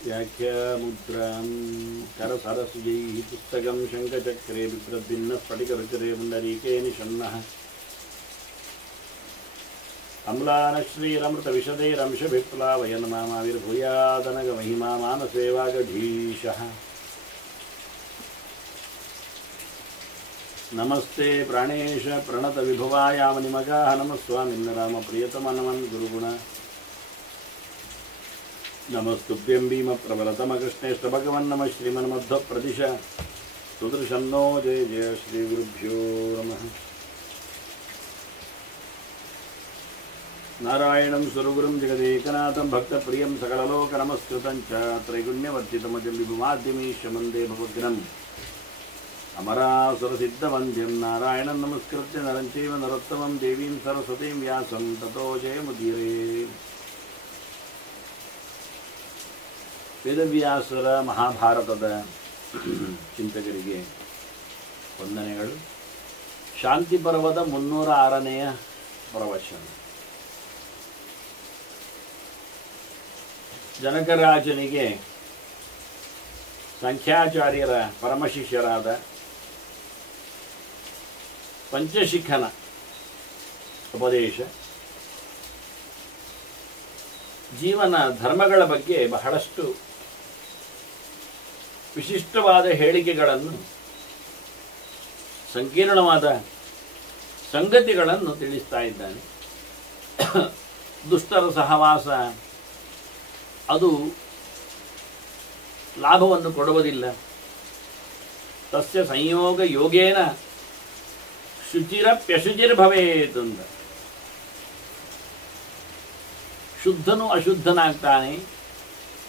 व्याख्यामुद्रां करसरसुजैः पुस्तकं शङ्खचक्रे बिभ्रद्भिन्नः स्फटिकरुचिरे पुण्डरीके निषण्णः अम्लानश्रीरमृतविशदैरंशभिप्लावयन् मामाविर्भूयादनगमहिमा मानसे वागधीशः नमस्ते प्राणेश प्रणतविभवायामनिमगाः नमः स्वामिन् रामप्रियतमनमन् गुरुगुण नमस्तुभ्यं भीमप्रबलतमकृष्णेष्टभगवन् नमः श्रीमन्मध्वप्रदिश सुदृशन्नो जय जय श्रीगुरुभ्यो नमः नारायणं सुरगुरुं जगदेकनाथं भक्तप्रियं सकललोकनमस्कृतं च त्रैगुण्यवर्जितमजं विभुमाद्यमीश्य वन्दे भवग्नम् अमरासुरसिद्धवन्द्यं नारायणं नमस्कृत्य नरं चैव नरोत्तमं देवीं सरस्वतीं व्यासं ततो जयमुदीरये ವೇದವ್ಯಾಸರ ಮಹಾಭಾರತದ ಚಿಂತಕರಿಗೆ ವಂದನೆಗಳು. ಶಾಂತಿ ಪರ್ವದ 306ನೆಯ ಪ್ರವಚನ. ಜನಕರಾಜನಿಗೆ ಸಂಖ್ಯಾಚಾರ್ಯರ ಪರಮಶಿಷ್ಯರಾದ ಪಂಚಶಿಖನ ಉಪದೇಶ, ಜೀವನ ಧರ್ಮಗಳ ಬಗ್ಗೆ ಬಹಳಷ್ಟು ವಿಶಿಷ್ಟವಾದ ಹೇಳಿಕೆಗಳನ್ನು, ಸಂಕೀರ್ಣವಾದ ಸಂಗತಿಗಳನ್ನು ತಿಳಿಸ್ತಾ ಇದ್ದಾನೆ. ದುಷ್ಟರ ಸಹವಾಸ ಅದು ಲಾಭವನ್ನು ಕೊಡುವುದಿಲ್ಲ. ತಸ್ಯ ಸಂಯೋಗ ಯೋಗೇನ ಶುಚಿರಪ್ಯಶುಚಿರ್ಭವೇತ್ ಅಂತ. ಶುದ್ಧನು ಅಶುದ್ಧನಾಗ್ತಾನೆ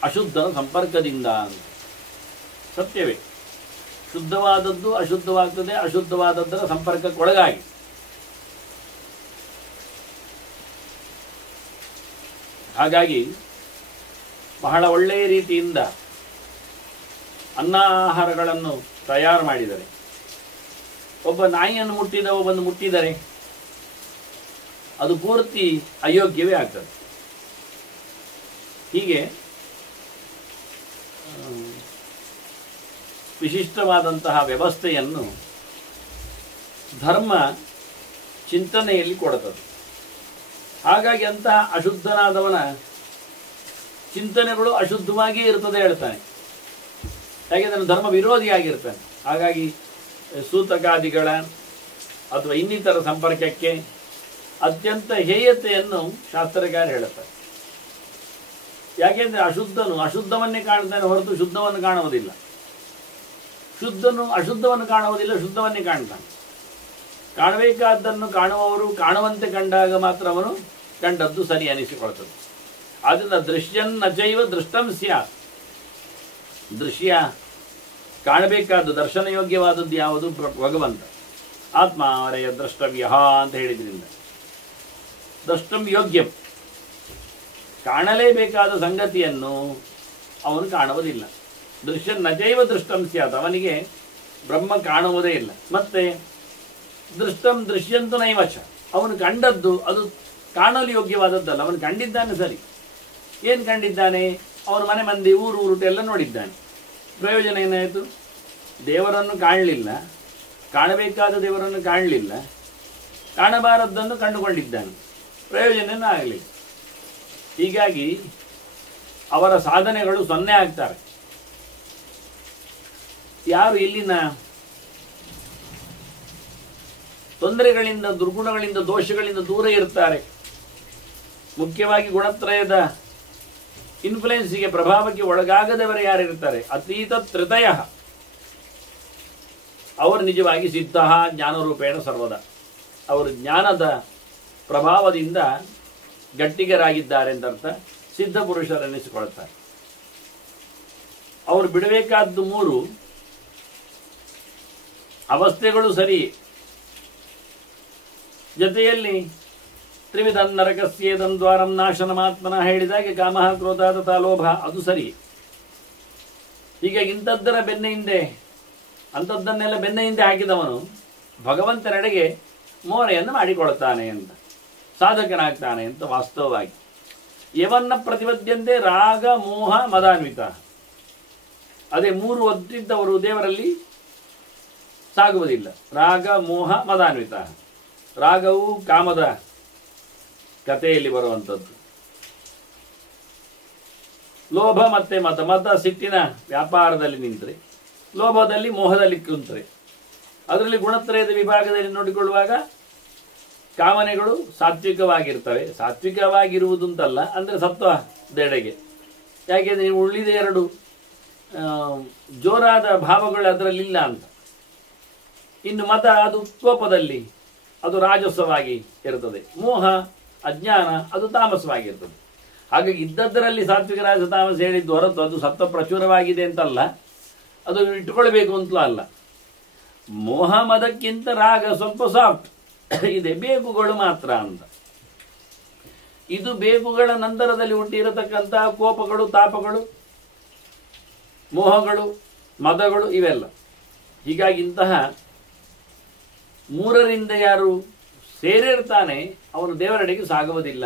ಅಶುದ್ಧನ ಸಂಪರ್ಕದಿಂದ ಅಂತ. ಸತ್ಯವೇ, ಶುದ್ಧವಾದದ್ದು ಅಶುದ್ಧವಾಗ್ತದೆ, ಅಶುದ್ಧವಾದದ್ದರ ಸಂಪರ್ಕಕ್ಕೊಳಗಾಗಿ. ಹಾಗಾಗಿ ಬಹಳ ಒಳ್ಳೆಯ ರೀತಿಯಿಂದ ಅನ್ನಾಹಾರಗಳನ್ನು ತಯಾರು ಮಾಡಿದರೆ, ಒಬ್ಬ ನಾಯಿಯನ್ನು ಮುಟ್ಟಿದ ಒಬ್ಬನು ಮುಟ್ಟಿದರೆ ಅದು ಪೂರ್ತಿ ಅಯೋಗ್ಯವೇ ಆಗ್ತದೆ. ಹೀಗೆ ವಿಶಿಷ್ಟವಾದಂತಹ ವ್ಯವಸ್ಥೆಯನ್ನು ಧರ್ಮ ಚಿಂತನೆಯಲ್ಲಿ ಕೊಡುತ್ತದೆ. ಹಾಗಾಗಿ ಅಂತಹ ಅಶುದ್ಧನಾದವನ ಚಿಂತನೆಗಳು ಅಶುದ್ಧವಾಗಿಯೇ ಇರ್ತದೆ ಹೇಳ್ತಾನೆ. ಯಾಕೆಂದರೆ ಧರ್ಮ ವಿರೋಧಿಯಾಗಿರ್ತಾನೆ. ಹಾಗಾಗಿ ಸೂತಕಾದಿಗಳ ಅಥವಾ ಇನ್ನಿತರ ಸಂಪರ್ಕಕ್ಕೆ ಅತ್ಯಂತ ಹೇಯತೆಯನ್ನು ಶಾಸ್ತ್ರಕಾರ ಹೇಳುತ್ತಾರೆ. ಯಾಕೆಂದರೆ ಅಶುದ್ಧನು ಅಶುದ್ಧವನ್ನೇ ಕಾಣ್ತಾನೆ ಹೊರತು ಶುದ್ಧವನ್ನು ಕಾಣುವುದಿಲ್ಲ. ಶುದ್ಧನು ಅಶುದ್ಧವನ್ನು ಕಾಣುವುದಿಲ್ಲ, ಶುದ್ಧವನ್ನೇ ಕಾಣ್ತಾನೆ. ಕಾಣಬೇಕಾದ್ದನ್ನು ಕಾಣುವವರು ಕಾಣುವಂತೆ ಕಂಡಾಗ ಮಾತ್ರ ಅವನು ಕಂಡದ್ದು ಸರಿ ಅನಿಸಿಕೊಳ್ತದೆ. ಆದ್ದರಿಂದ ದೃಶ್ಯನ್ನಚೈವ ದೃಷ್ಟಂ ಸ್ಯಾತ್. ದೃಶ್ಯ ಕಾಣಬೇಕಾದ್ದು, ದರ್ಶನಯೋಗ್ಯವಾದದ್ದು ಯಾವುದು? ಭಗವಂತ. ಆತ್ಮಾವರೆಯ ದ್ರಷ್ಟವ್ಯ ಅಂತ ಹೇಳಿದ್ರಿಂದ ದ್ರಷ್ಟಂ ಯೋಗ್ಯಂ. ಕಾಣಲೇಬೇಕಾದ ಸಂಗತಿಯನ್ನು ಅವನು ಕಾಣುವುದಿಲ್ಲ. ದೃಶ್ಯ ನಚೈವ ದೃಷ್ಟಂ ಸ್ಯಾತ್. ಅವನಿಗೆ ಬ್ರಹ್ಮ ಕಾಣುವುದೇ ಇಲ್ಲ. ಮತ್ತೆ ದೃಷ್ಟಂ ದೃಶ್ಯಂತು ನೈವಚ. ಅವನು ಕಂಡದ್ದು ಅದು ಕಾಣಲು ಯೋಗ್ಯವಾದದ್ದಲ್ಲ. ಅವನು ಕಂಡಿದ್ದಾನೆ ಸರಿ. ಏನು ಕಂಡಿದ್ದಾನೆ? ಅವನ ಮನೆ ಮಂದಿ ಊರುಟು ಎಲ್ಲ ನೋಡಿದ್ದಾನೆ. ಪ್ರಯೋಜನ ಏನಾಯಿತು? ದೇವರನ್ನು ಕಾಣಲಿಲ್ಲ, ಕಾಣಬೇಕಾದ ದೇವರನ್ನು ಕಾಣಲಿಲ್ಲ, ಕಾಣಬಾರದ್ದನ್ನು ಕಂಡುಕೊಂಡಿದ್ದಾನೆ. ಪ್ರಯೋಜನವೂ ಆಗಲಿಲ್ಲ. ಹೀಗಾಗಿ ಅವರ ಸಾಧನೆಗಳು 0 ಆಗ್ತಾರೆ. ಯಾರು ಇಲ್ಲಿನ ತೊಂದರೆಗಳಿಂದ, ದುರ್ಗುಣಗಳಿಂದ, ದೋಷಗಳಿಂದ ದೂರ ಇರ್ತಾರೆ, ಮುಖ್ಯವಾಗಿ ಗುಣತ್ರಯದ ಇನ್ಫ್ಲುಯೆನ್ಸಿಗೆ, ಪ್ರಭಾವಕ್ಕೆ ಒಳಗಾಗದವರು ಯಾರಿರ್ತಾರೆ, ಅತೀತ ತ್ರಿತಯ, ಅವರು ನಿಜವಾಗಿ ಸಿದ್ಧ ಜ್ಞಾನರೂಪೇಣ ಸರ್ವದ. ಅವರು ಜ್ಞಾನದ ಪ್ರಭಾವದಿಂದ ಗಟ್ಟಿಗರಾಗಿದ್ದಾರೆ ಎಂದರ್ಥ. ಸಿದ್ಧ ಪುರುಷರೆನ್ನಿಸಿಕೊಳ್ತಾರೆ. ಅವರು ಬಿಡಬೇಕಾದ್ದು 3 ಅವಸ್ಥೆಗಳು ಸರಿ. ಜೊತೆಯಲ್ಲಿ ತ್ರಿವಿಧಂ ನರಕಸ್ಯೇದಂ ದ್ವಾರಂ ನಾಶನಮಾತ್ಮನ ಹೇಳಿದಾಗೆ ಕಾಮಃ ಕ್ರೋಧ ತಥಾ ಲೋಭ, ಅದು ಸರಿ. ಹೀಗಾಗಿ ಇಂಥದ್ದರ ಬೆನ್ನ ಹಿಂದೆ, ಅಂಥದ್ದನ್ನೆಲ್ಲ ಬೆನ್ನ ಹಿಂದೆ ಹಾಕಿದವನು ಭಗವಂತನೆಡೆಗೆ ಮೋರೆಯನ್ನು ಮಾಡಿಕೊಳ್ತಾನೆ ಅಂತ, ಸಾಧಕನಾಗ್ತಾನೆ ಅಂತ ವಾಸ್ತವವಾಗಿ. ಯವನ್ನ ಪ್ರತಿಪದ್ಯಂತೆ ರಾಗ ಮೋಹ ಮದಾನ್ವಿತ. ಅದೇ ಮೂರು ಒತ್ತಿದ್ದವರು ದೇವರಲ್ಲಿ ಸಾಗುವುದಿಲ್ಲ. ರಾಗ ಮೋಹ ಮದಾನ್ವಿತ. ರಾಗವು ಕಾಮದ ಕಥೆಯಲ್ಲಿ ಬರುವಂಥದ್ದು. ಲೋಭ ಮತ್ತೆ ಮತ ಸಿಟ್ಟಿನ ವ್ಯಾಪಾರದಲ್ಲಿ ನಿಂತರೆ, ಲೋಭದಲ್ಲಿ ಮೋಹದಲ್ಲಿ ಕುಂತರೆ, ಅದರಲ್ಲಿ ಗುಣತ್ರಯದ ವಿಭಾಗದಲ್ಲಿ ನೋಡಿಕೊಳ್ಳುವಾಗ ಕಾಮನೆಗಳು ಸಾತ್ವಿಕವಾಗಿರ್ತವೆ. ಸಾತ್ವಿಕವಾಗಿರುವುದಂತಲ್ಲ, ಅಂದರೆ ಸತ್ವದೆಡೆಗೆ. ಯಾಕೆಂದರೆ ನೀವು ಉಳಿದ ಎರಡು ಜೋರಾದ ಭಾವಗಳು ಅದರಲ್ಲಿಲ್ಲ ಅಂತ. ಇನ್ನು ಮತ ಅದು ಕೋಪದಲ್ಲಿ, ಅದು ರಾಜಸವಾಗಿ ಇರ್ತದೆ. ಮೋಹ ಅಜ್ಞಾನ ಅದು ತಾಮಸವಾಗಿರ್ತದೆ. ಹಾಗಾಗಿ ಇದ್ದದ್ದರಲ್ಲಿ ಸಾತ್ವಿಕ ರಾಜ ತಾಮಸ ಹೇಳಿದ್ದು ಹೊರತು ಅದು ಸತ್ವ ಪ್ರಚುರವಾಗಿದೆ ಅಂತಲ್ಲ, ಅದು ಇಟ್ಟುಕೊಳ್ಬೇಕು ಅಂತಲೂ ಅಲ್ಲ. ಮೋಹ ಮದಕ್ಕಿಂತ ರಾಗ ಸ್ವಲ್ಪ ಸಾಫ್ಟ್ ಇದೆ, ಬೇಕುಗಳು ಮಾತ್ರ ಅಂತ. ಇದು ಬೇಕುಗಳ ನಂತರದಲ್ಲಿ ಹುಟ್ಟಿರತಕ್ಕಂತಹ ಕೋಪಗಳು, ತಾಪಗಳು, ಮೋಹಗಳು, ಮದಗಳು ಇವೆಲ್ಲ. ಹೀಗಾಗಿ ಇಂತಹ ಮೂರರಿಂದ ಯಾರು ಸೇರಿರ್ತಾನೆ ಅವನು ದೇವರೆಡೆಗೆ ಸಾಗುವುದಿಲ್ಲ.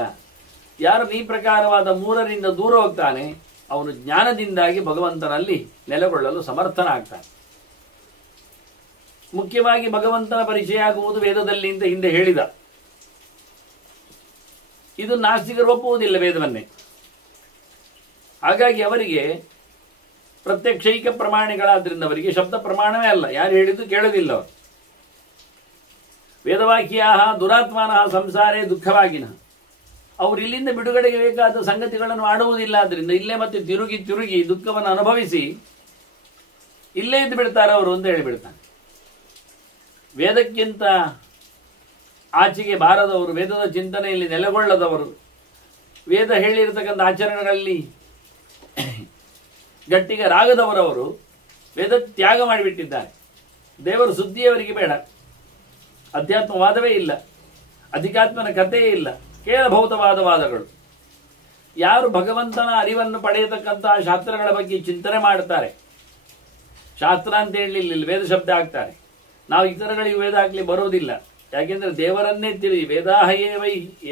ಯಾರು ಈ ಪ್ರಕಾರವಾದ ಮೂರರಿಂದ ದೂರ ಹೋಗ್ತಾನೆ ಅವನು ಜ್ಞಾನದಿಂದಾಗಿ ಭಗವಂತನಲ್ಲಿ ನೆಲೆಗೊಳ್ಳಲು ಸಮರ್ಥನಾಗ್ತಾನೆ. ಮುಖ್ಯವಾಗಿ ಭಗವಂತನ ಪರಿಚಯ ಆಗುವುದು ವೇದದಲ್ಲಿ ಅಂತ ಹಿಂದೆ ಹೇಳಿದ. ಇದು ನಾಸ್ತಿಕರು ಒಪ್ಪುವುದಿಲ್ಲ ವೇದವನ್ನೇ. ಹಾಗಾಗಿ ಅವರಿಗೆ ಪ್ರತ್ಯಕ್ಷೈಕ ಪ್ರಮಾಣಿಗಳಾದ್ರಿಂದ ಅವರಿಗೆ ಶಬ್ದ ಪ್ರಮಾಣವೇ ಅಲ್ಲ, ಯಾರು ಹೇಳಿದ್ದು ಕೇಳುವುದಿಲ್ಲ ಅವರು. ವೇದವಾಕ್ಯಾ ದುರಾತ್ಮನಃ ಸಂಸಾರೇ ದುಃಖವಾಗಿನ. ಅವರು ಇಲ್ಲಿಂದ ಬಿಡುಗಡೆಗೆ ಬೇಕಾದ ಸಂಗತಿಗಳನ್ನು ಆಡುವುದಿಲ್ಲ. ಆದ್ದರಿಂದ ಇಲ್ಲೇ ಮತ್ತೆ ತಿರುಗಿ ತಿರುಗಿ ದುಃಖವನ್ನು ಅನುಭವಿಸಿ ಇಲ್ಲೇ ಇದ್ದು ಬಿಡ್ತಾರೆ ಅವರು ಅಂತ ಹೇಳಿಬಿಡ್ತಾನೆ. ವೇದಕ್ಕಿಂತ ಆಚೆಗೆ ಬಾರದವರು, ವೇದದ ಚಿಂತನೆಯಲ್ಲಿ ನೆಲೆಗೊಳ್ಳದವರು, ವೇದ ಹೇಳಿರತಕ್ಕಂಥ ಆಚರಣೆಗಳಲ್ಲಿ ಗಟ್ಟಿಗರಾಗದವರವರು ವೇದ ತ್ಯಾಗ ಮಾಡಿಬಿಟ್ಟಿದ್ದಾರೆ. ದೇವರು ಸುದ್ದಿಯವರಿಗೆ ಬೇಡ, ಅಧ್ಯಾತ್ಮವಾದವೇ ಇಲ್ಲ, ಅಧಿಕಾತ್ಮನ ಕಥೆಯೇ ಇಲ್ಲ, ಕೇವಲ ಭೌತವಾದ ವಾದಗಳು. ಯಾರು ಭಗವಂತನ ಅರಿವನ್ನು ಪಡೆಯತಕ್ಕಂತಹ ಶಾಸ್ತ್ರಗಳ ಬಗ್ಗೆ ಚಿಂತನೆ ಮಾಡುತ್ತಾರೆ, ಶಾಸ್ತ್ರ ಅಂತ ಹೇಳಲಿಲ್ಲ ವೇದ ಶಬ್ದ ಹಾಕ್ತಾರೆ. ನಾವು ಇತರಗಳಿಗೆ ವೇದ ಹಾಕ್ಲಿ ಬರೋದಿಲ್ಲ. ಯಾಕೆಂದ್ರೆ ದೇವರನ್ನೇ ತಿಳಿದಿ ವೇದಾಹ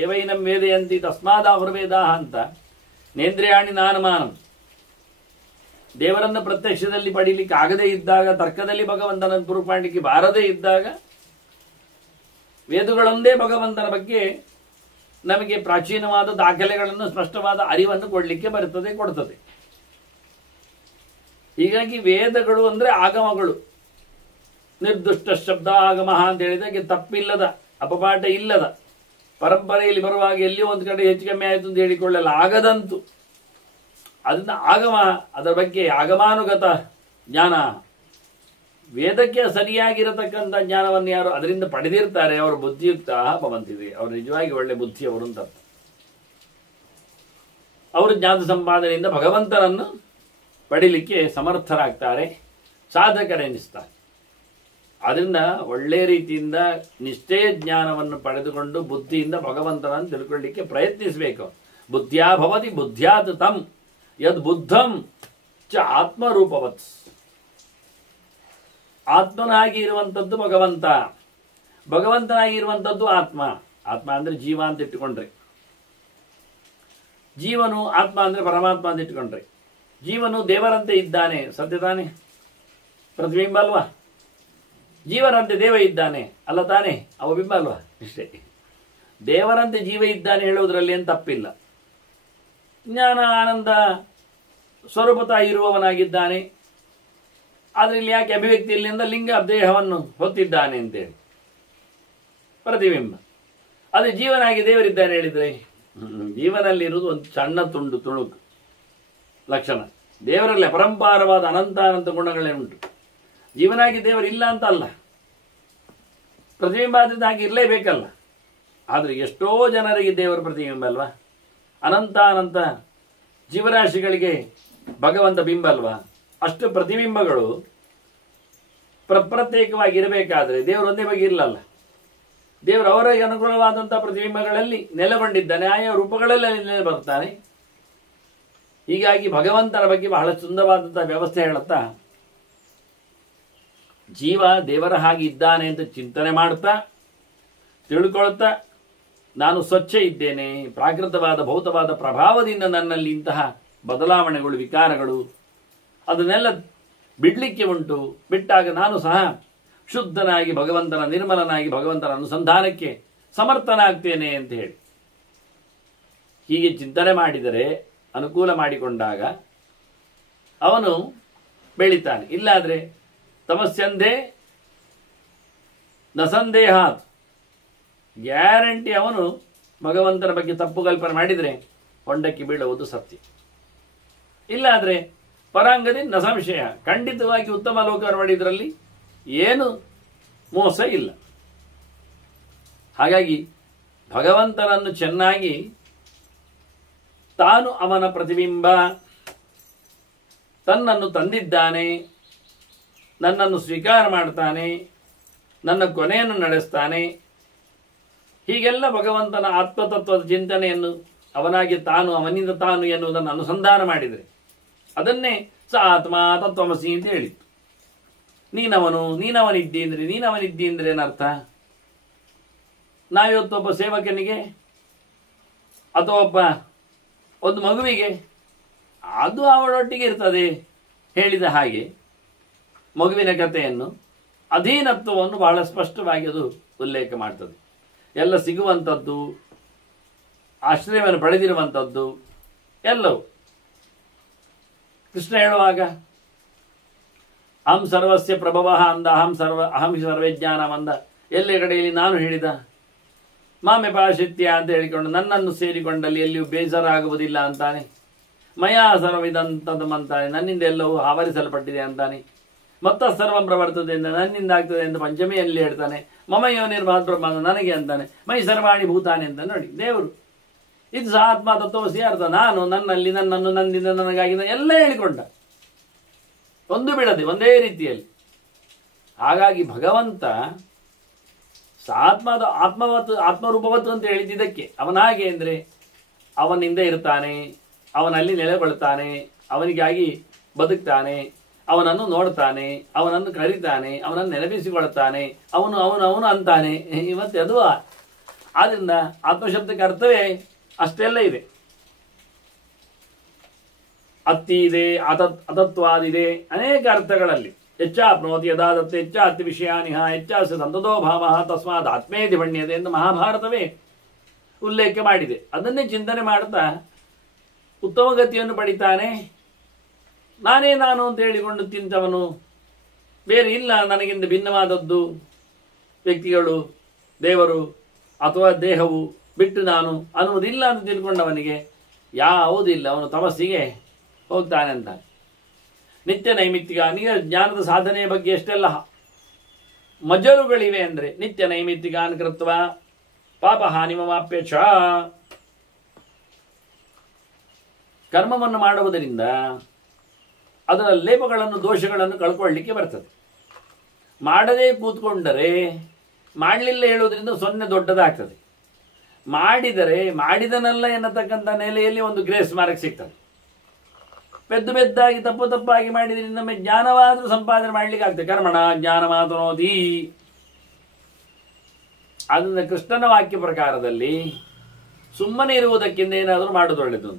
ಏವೈನಂ ವೇದಯಂತಿ ತಸ್ಮಾದಾಹುರ್ ವೇದಾಹ ಅಂತ ನೇಂದ್ರಿಯಾಣಿ ನಾನಮಾನಂ. ದೇವರನ್ನು ಪ್ರತ್ಯಕ್ಷದಲ್ಲಿ ಪಡೀಲಿಕ್ಕೆ ಆಗದೇ ಇದ್ದಾಗ, ತರ್ಕದಲ್ಲಿ ಭಗವಂತನನ್ನು ಪ್ರೂಫ್ ಮಾಡಲಿಕ್ಕೆ ಬಾರದೇ ಇದ್ದಾಗ, ವೇದಗಳೊಂದೇ ಭಗವಂತನ ಬಗ್ಗೆ ನಮಗೆ ಪ್ರಾಚೀನವಾದ ದಾಖಲೆಗಳನ್ನು, ಸ್ಪಷ್ಟವಾದ ಅರಿವನ್ನು ಕೊಡಲಿಕ್ಕೆ ಬರುತ್ತದೆ, ಕೊಡ್ತದೆ. ಹೀಗಾಗಿ ವೇದಗಳು ಅಂದ್ರೆ ಆಗಮಗಳು. ನಿರ್ದುಷ್ಟ ಶಬ್ದ ಆಗಮ ಅಂತ ಹೇಳಿದಾಗ ತಪ್ಪಿಲ್ಲದ, ಅಪಪಾಠ ಇಲ್ಲದ, ಪರಂಪರೆಯಲ್ಲಿ ಬರುವಾಗ ಎಲ್ಲಿಯೋ ಒಂದು ಕಡೆ ಹೆಚ್ಚು ಕಮ್ಮಿ ಆಯಿತು ಅಂತ ಹೇಳಿಕೊಳ್ಳಲ್ಲ, ಆಗದಂತು. ಅದನ್ನ ಆಗಮ, ಅದರ ಬಗ್ಗೆ ಆಗಮಾನುಗತ ಜ್ಞಾನ, ವೇದಕ್ಕೆ ಸರಿಯಾಗಿರತಕ್ಕಂಥ ಜ್ಞಾನವನ್ನು ಯಾರು ಅದರಿಂದ ಪಡೆದಿರ್ತಾರೆ ಅವರು ಬುದ್ಧಿಯುಕ್ತ ಭವಂತಿದೆ. ಅವರು ನಿಜವಾಗಿ ಒಳ್ಳೆ ಬುದ್ಧಿಯವರು ಅಂತ. ಅವರು ಜ್ಞಾನ ಸಂಪಾದನೆಯಿಂದ ಭಗವಂತನನ್ನು ಪಡಿಲಿಕ್ಕೆ ಸಮರ್ಥರಾಗ್ತಾರೆ, ಸಾಧಕರೆನಿಸ್ತಾರೆ. ಆದ್ರಿಂದ ಒಳ್ಳೆ ರೀತಿಯಿಂದ ನಿಷ್ಠೆಯ ಜ್ಞಾನವನ್ನು ಪಡೆದುಕೊಂಡು ಬುದ್ಧಿಯಿಂದ ಭಗವಂತನನ್ನು ತಿಳ್ಕೊಳ್ಳಿಕ್ಕೆ ಪ್ರಯತ್ನಿಸಬೇಕು. ಬುದ್ಧಿಯಾ ಭವತಿ ಬುದ್ಧ್ಯಾತ್ ತಂ ಯದ್ ಬುದ್ಧಂ ಚ ಆತ್ಮರೂಪವತ್. ಆತ್ಮನಾಗಿ ಇರುವಂಥದ್ದು ಭಗವಂತ, ಭಗವಂತನಾಗಿ ಇರುವಂಥದ್ದು ಆತ್ಮ. ಆತ್ಮ ಅಂದ್ರೆ ಜೀವ ಅಂತ ಇಟ್ಟುಕೊಂಡ್ರೆ, ಜೀವನು ಆತ್ಮ ಅಂದ್ರೆ ಪರಮಾತ್ಮ ಅಂತ ಇಟ್ಟುಕೊಂಡ್ರೆ, ಜೀವನು ದೇವರಂತೆ ಇದ್ದಾನೆ, ಸತ್ಯ ತಾನೆ? ಪ್ರತಿಬಿಂಬ ಅಲ್ವಾ? ಜೀವರಂತೆ ದೇವ ಇದ್ದಾನೆ ಅಲ್ಲ ತಾನೆ? ಅವ ಬಿಂಬ ಅಲ್ವಾ? ಇಷ್ಟೇ. ದೇವರಂತೆ ಜೀವ ಇದ್ದಾನೆ ಹೇಳುವುದರಲ್ಲಿ ಏನು ತಪ್ಪಿಲ್ಲ. ಜ್ಞಾನ ಆನಂದ ಸ್ವರೂಪತ ಇರುವವನಾಗಿದ್ದಾನೆ. ಆದರೆ ಇಲ್ಲಿ ಯಾಕೆ ಅಭಿವ್ಯಕ್ತಿಯಲ್ಲಿಂದ ಲಿಂಗ ದೇಹವನ್ನು ಹೊತ್ತಿದ್ದಾನೆ ಅಂತೇಳಿ ಪ್ರತಿಬಿಂಬ. ಅದು ಜೀವನಾಗಿ ದೇವರಿದ್ದಾನೆ ಹೇಳಿದ್ರೆ ಜೀವನಲ್ಲಿ ಇರುವುದು ಒಂದು ಸಣ್ಣ ತುಂಡು ತುಣುಕು ಲಕ್ಷಣ. ದೇವರಲ್ಲೇ ಪರಂಪಾರವಾದ ಅನಂತ ಗುಣಗಳೇ ಉಂಟು. ಜೀವನಾಗಿ ದೇವರಿಲ್ಲ ಅಂತ ಅಲ್ಲ, ಪ್ರತಿಬಿಂಬಾದಿಂದ ಹಾಗೆ ಇರಲೇಬೇಕಲ್ಲ. ಆದರೆ ಎಷ್ಟೋ ಜನರಿಗೆ ದೇವರ ಪ್ರತಿಬಿಂಬ ಅಲ್ವಾ? ಅನಂತ ಜೀವರಾಶಿಗಳಿಗೆ ಭಗವಂತ ಬಿಂಬ ಅಲ್ವಾ? ಅಷ್ಟು ಪ್ರತಿಬಿಂಬಗಳು ಪ್ರತ್ಯೇಕವಾಗಿ ಇರಬೇಕಾದ್ರೆ ದೇವರು ಒಂದೇ ಬಗ್ಗೆ ಇರಲಲ್ಲ. ದೇವರು ಅವರಿಗೆ ಅನುಗುಣವಾದಂತಹ ಪ್ರತಿಬಿಂಬಗಳಲ್ಲಿ ನೆಲೆಗೊಂಡಿದ್ದಾನೆ, ಆಯಾ ರೂಪಗಳಲ್ಲಿ ನೆಲೆ ಬರ್ತಾನೆ. ಹೀಗಾಗಿ ಭಗವಂತನ ಬಗ್ಗೆ ಬಹಳ ಸುಂದರವಾದಂತಹ ವ್ಯವಸ್ಥೆ ಹೇಳುತ್ತಾ, ಜೀವ ದೇವರ ಹಾಗೆ ಇದ್ದಾನೆ ಅಂತ ಚಿಂತನೆ ಮಾಡ್ತಾ ತಿಳ್ಕೊಳ್ತಾ ನಾನು ಸ್ವಚ್ಛ ಇದ್ದೇನೆ, ಪ್ರಾಕೃತವಾದ ಭೌತವಾದ ಪ್ರಭಾವದಿಂದ ನನ್ನಲ್ಲಿ ಇಂತಹ ಬದಲಾವಣೆಗಳು, ವಿಕಾರಗಳು ಅದನ್ನೆಲ್ಲ ಬಿಡಲಿಕ್ಕೆ ಉಂಟು. ಬಿಟ್ಟಾಗ ನಾನು ಸಹ ಶುದ್ಧನಾಗಿ ಭಗವಂತನ, ನಿರ್ಮಲನಾಗಿ ಭಗವಂತನ ಅನುಸಂಧಾನಕ್ಕೆ ಸಮರ್ಥನಾಗ್ತೇನೆ ಅಂತ ಹೇಳಿ ಹೀಗೆ ಚಿಂತನೆ ಮಾಡಿದರೆ, ಅನುಕೂಲ ಮಾಡಿಕೊಂಡಾಗ ಅವನು ಬೆಳಿತಾನೆ. ಇಲ್ಲಾದ್ರೆ ತಮಸ್ಯಂದೇ ನ ಸಂದೇಹಾತ್, ಗ್ಯಾರಂಟಿ ಅವನು ಭಗವಂತನ ಬಗ್ಗೆ ತಪ್ಪು ಕಲ್ಪನೆ ಮಾಡಿದರೆ ಹೊಂಡಕ್ಕೆ ಬೀಳುವುದು ಸತ್ಯ. ಇಲ್ಲಾದ್ರೆ ಪರಾಂಗದಿ ನ ಸಂಶಯ, ಖಂಡಿತವಾಗಿ ಉತ್ತಮ ಲೋಕ ಮಾಡಿದ್ರಲ್ಲಿ ಏನು ಮೋಸ ಇಲ್ಲ. ಹಾಗಾಗಿ ಭಗವಂತನನ್ನು ಚೆನ್ನಾಗಿ ತಾನು ಅವನ ಪ್ರತಿಬಿಂಬ, ತನ್ನನ್ನು ತಂದಿದ್ದಾನೆ, ನನ್ನನ್ನು ಸ್ವೀಕಾರ ಮಾಡ್ತಾನೆ, ನನ್ನ ಕೊನೆಯನ್ನು ನಡೆಸ್ತಾನೆ, ಹೀಗೆಲ್ಲ ಭಗವಂತನ ಆತ್ಮತತ್ವದ ಚಿಂತನೆಯನ್ನು ಅವನಾಗಿ ತಾನು, ಅವನಿಂದ ತಾನು ಎನ್ನುವುದನ್ನು ಅನುಸಂಧಾನ ಮಾಡಿದರೆ ಅದನ್ನೇ ಸ ಆತ್ಮ ತತ್ವಮಸಿ ಅಂತ ಹೇಳಿತ್ತು. ನೀನವನಿದ್ದಿ ಅಂದ್ರೆ ಏನರ್ಥ? ನಾವಿವತ್ತೊಬ್ಬ ಸೇವಕನಿಗೆ ಅಥವಾ ಒಂದು ಮಗುವಿಗೆ ಅದು ಅವಳೊಟ್ಟಿಗೆ ಇರ್ತದೆ ಹೇಳಿದ ಹಾಗೆ ಮಗುವಿನ ಕಥೆಯನ್ನು, ಅಧೀನತ್ವವನ್ನು ಬಹಳ ಸ್ಪಷ್ಟವಾಗಿ ಅದು ಉಲ್ಲೇಖ ಮಾಡ್ತದೆ. ಎಲ್ಲ ಸಿಗುವಂಥದ್ದು, ಆಶ್ರಯವನ್ನು ಪಡೆದಿರುವಂಥದ್ದು ಎಲ್ಲವೂ. ಕೃಷ್ಣ ಹೇಳುವಾಗ ಅಹಂ ಸರ್ವಸ್ಯ ಪ್ರಭವ ಅಂದ, ಅಹಂ ಸರ್ವಜ್ಞಾನಂ ಅಂದ. ಎಲ್ಲೇ ಕಡೆಯಲ್ಲಿ ನಾನು ಹೇಳಿದ ಮಾಮೆ ಪಾಶಿತ್ಯ ಅಂತ ಹೇಳಿಕೊಂಡು ನನ್ನನ್ನು ಸೇರಿಕೊಂಡಲ್ಲಿ ಎಲ್ಲಿಯೂ ಬೇಸರಾಗುವುದಿಲ್ಲ ಅಂತಾನೆ. ಮಯಾ ಸರ್ವವಿದಂತದಂ ಅಂತಾನೆ, ನನ್ನಿಂದ ಎಲ್ಲವೂ ಆವರಿಸಲ್ಪಟ್ಟಿದೆ ಅಂತಾನೆ. ಮತ್ತ ಸರ್ವಂ ಪ್ರವರ್ತದೆ ಅಂತ, ನನ್ನಿಂದ ಆಗ್ತದೆ ಅಂತ ಪಂಚಮಿಯಲ್ಲಿ ಹೇಳ್ತಾನೆ. ಮಮ ಯೋನಿರ್ಮಹತ್ ಬ್ರಹ್ಮ ನನಗೆ ಅಂತಾನೆ. ಮೈ ಸರ್ವಾಣಿ ಭೂತಾನೆ ಅಂತ. ನೋಡಿ ದೇವರು ಇದು ಸಹ ಆತ್ಮ ತತ್ವಮಸಿ ಅರ್ಥ. ನಾನು, ನನ್ನಲ್ಲಿ, ನನ್ನನ್ನು, ನನ್ನಿಂದ, ನನಗಾಗಿ ಎಲ್ಲ ಹೇಳಿಕೊಂಡ, ಒಂದು ಬಿಡದೆ ಒಂದೇ ರೀತಿಯಲ್ಲಿ. ಹಾಗಾಗಿ ಭಗವಂತ ಆತ್ಮರೂಪವತ್ತು ಅಂತ ಹೇಳಿದ್ದಕ್ಕೆ ಅವನಾಗೆ ಅಂದರೆ ಅವನಿಂದ ಇರ್ತಾನೆ, ಅವನಲ್ಲಿ ನೆಲೆಗೊಳ್ತಾನೆ, ಅವನಿಗಾಗಿ ಬದುಕ್ತಾನೆ, ಅವನನ್ನು ನೋಡ್ತಾನೆ, ಅವನನ್ನು ಕರೀತಾನೆ, ಅವನನ್ನು ನೆನಪಿಸಿಕೊಳ್ತಾನೆ, ಅವನು ಅವನು ಅವನು ಅಂತಾನೆ. ಇವತ್ತು ಅದು ಆದ್ರಿಂದ ಆತ್ಮಶಬ್ದಕ್ಕೆ ಅರ್ಥವೇ ಅಷ್ಟೆಲ್ಲ ಇದೆ. ಅತ್ತಿ ಇದೆ, ಅತತ್ವಾದಿದೆ, ಅನೇಕ ಅರ್ಥಗಳಲ್ಲಿ. ಹೆಚ್ಚಾಪ್ನೋತಿ ಯದಾದತ್ತೆ ಹೆಚ್ಚಾತಿ ವಿಷಯಾನಿಹ ಹೆಚ್ಚಾಸ ಸಂತತೋ ಭಾವ ತಸ್ಮಾತ್ ಆತ್ಮೇತಿ ಭಣ್ಯತೆ ಎಂದು ಮಹಾಭಾರತವೇ ಉಲ್ಲೇಖ ಮಾಡಿದೆ. ಅದನ್ನೇ ಚಿಂತನೆ ಮಾಡ್ತಾ ಉತ್ತಮ ಗತಿಯನ್ನು ಪಡಿತಾನೆ. ನಾನೇ ನಾನು ಅಂತ ಹೇಳಿಕೊಂಡು ತಿಂತವನು, ಬೇರೆ ಇಲ್ಲ ನನಗಿಂತ ಭಿನ್ನವಾದದ್ದು ವ್ಯಕ್ತಿಗಳು, ದೇವರು ಅಥವಾ ದೇಹವು ಬಿಟ್ಟು ನಾನು ಅನ್ನುವುದಿಲ್ಲ ಅಂತ ತಿಳ್ಕೊಂಡವನಿಗೆ ಯಾವುದಿಲ್ಲ, ಅವನು ತಮಸ್ಸಿಗೆ ಹೋಗ್ತಾನೆ ಅಂತ. ನಿತ್ಯ ನೈಮಿತ್ತಿಕ ಜ್ಞಾನದ ಸಾಧನೆಯ ಬಗ್ಗೆ ಎಷ್ಟೆಲ್ಲ ಮಜರುಗಳಿವೆ ಅಂದರೆ ನಿತ್ಯ ನೈಮಿತ್ತಿಕಾನ್ ಕೃತ್ವ ಪಾಪ ಹಾನಿಮವಾಪ್ಯ ಚ. ಕರ್ಮವನ್ನು ಮಾಡುವುದರಿಂದ ಅದರ ಲೇಪಗಳನ್ನು, ದೋಷಗಳನ್ನು ಕಳ್ಕೊಳ್ಳಿಕ್ಕೆ ಬರ್ತದೆ. ಮಾಡದೇ ಕೂತ್ಕೊಂಡರೆ, ಮಾಡಲಿಲ್ಲ ಹೇಳುವುದರಿಂದ 0 ದೊಡ್ಡದಾಗ್ತದೆ. ಮಾಡಿದರೆ ಮಾಡಿದನಲ್ಲ ಎನ್ನತಕ್ಕಂಥ ನೆಲೆಯಲ್ಲಿ ಒಂದು ಗ್ರೇಸ್ ಮಾರ್ಕ್ ಸಿಗ್ತದೆ. ಪೆದ್ದಾಗಿ ತಪ್ಪಾಗಿ ಮಾಡಿದ್ರೆ ಇನ್ನೊಮ್ಮೆ ಜ್ಞಾನವಾದರೂ ಸಂಪಾದನೆ ಮಾಡ್ಲಿಕ್ಕೆ ಆಗ್ತದೆ. ಕರ್ಮಣ ಜ್ಞಾನ ಮಾತನೋದಿ. ಅದರಿಂದ ಕೃಷ್ಣನ ವಾಕ್ಯ ಪ್ರಕಾರದಲ್ಲಿ ಸುಮ್ಮನೆ ಇರುವುದಕ್ಕಿಂತ ಏನಾದರೂ ಮಾಡೋದು ಒಳ್ಳೆಯದು.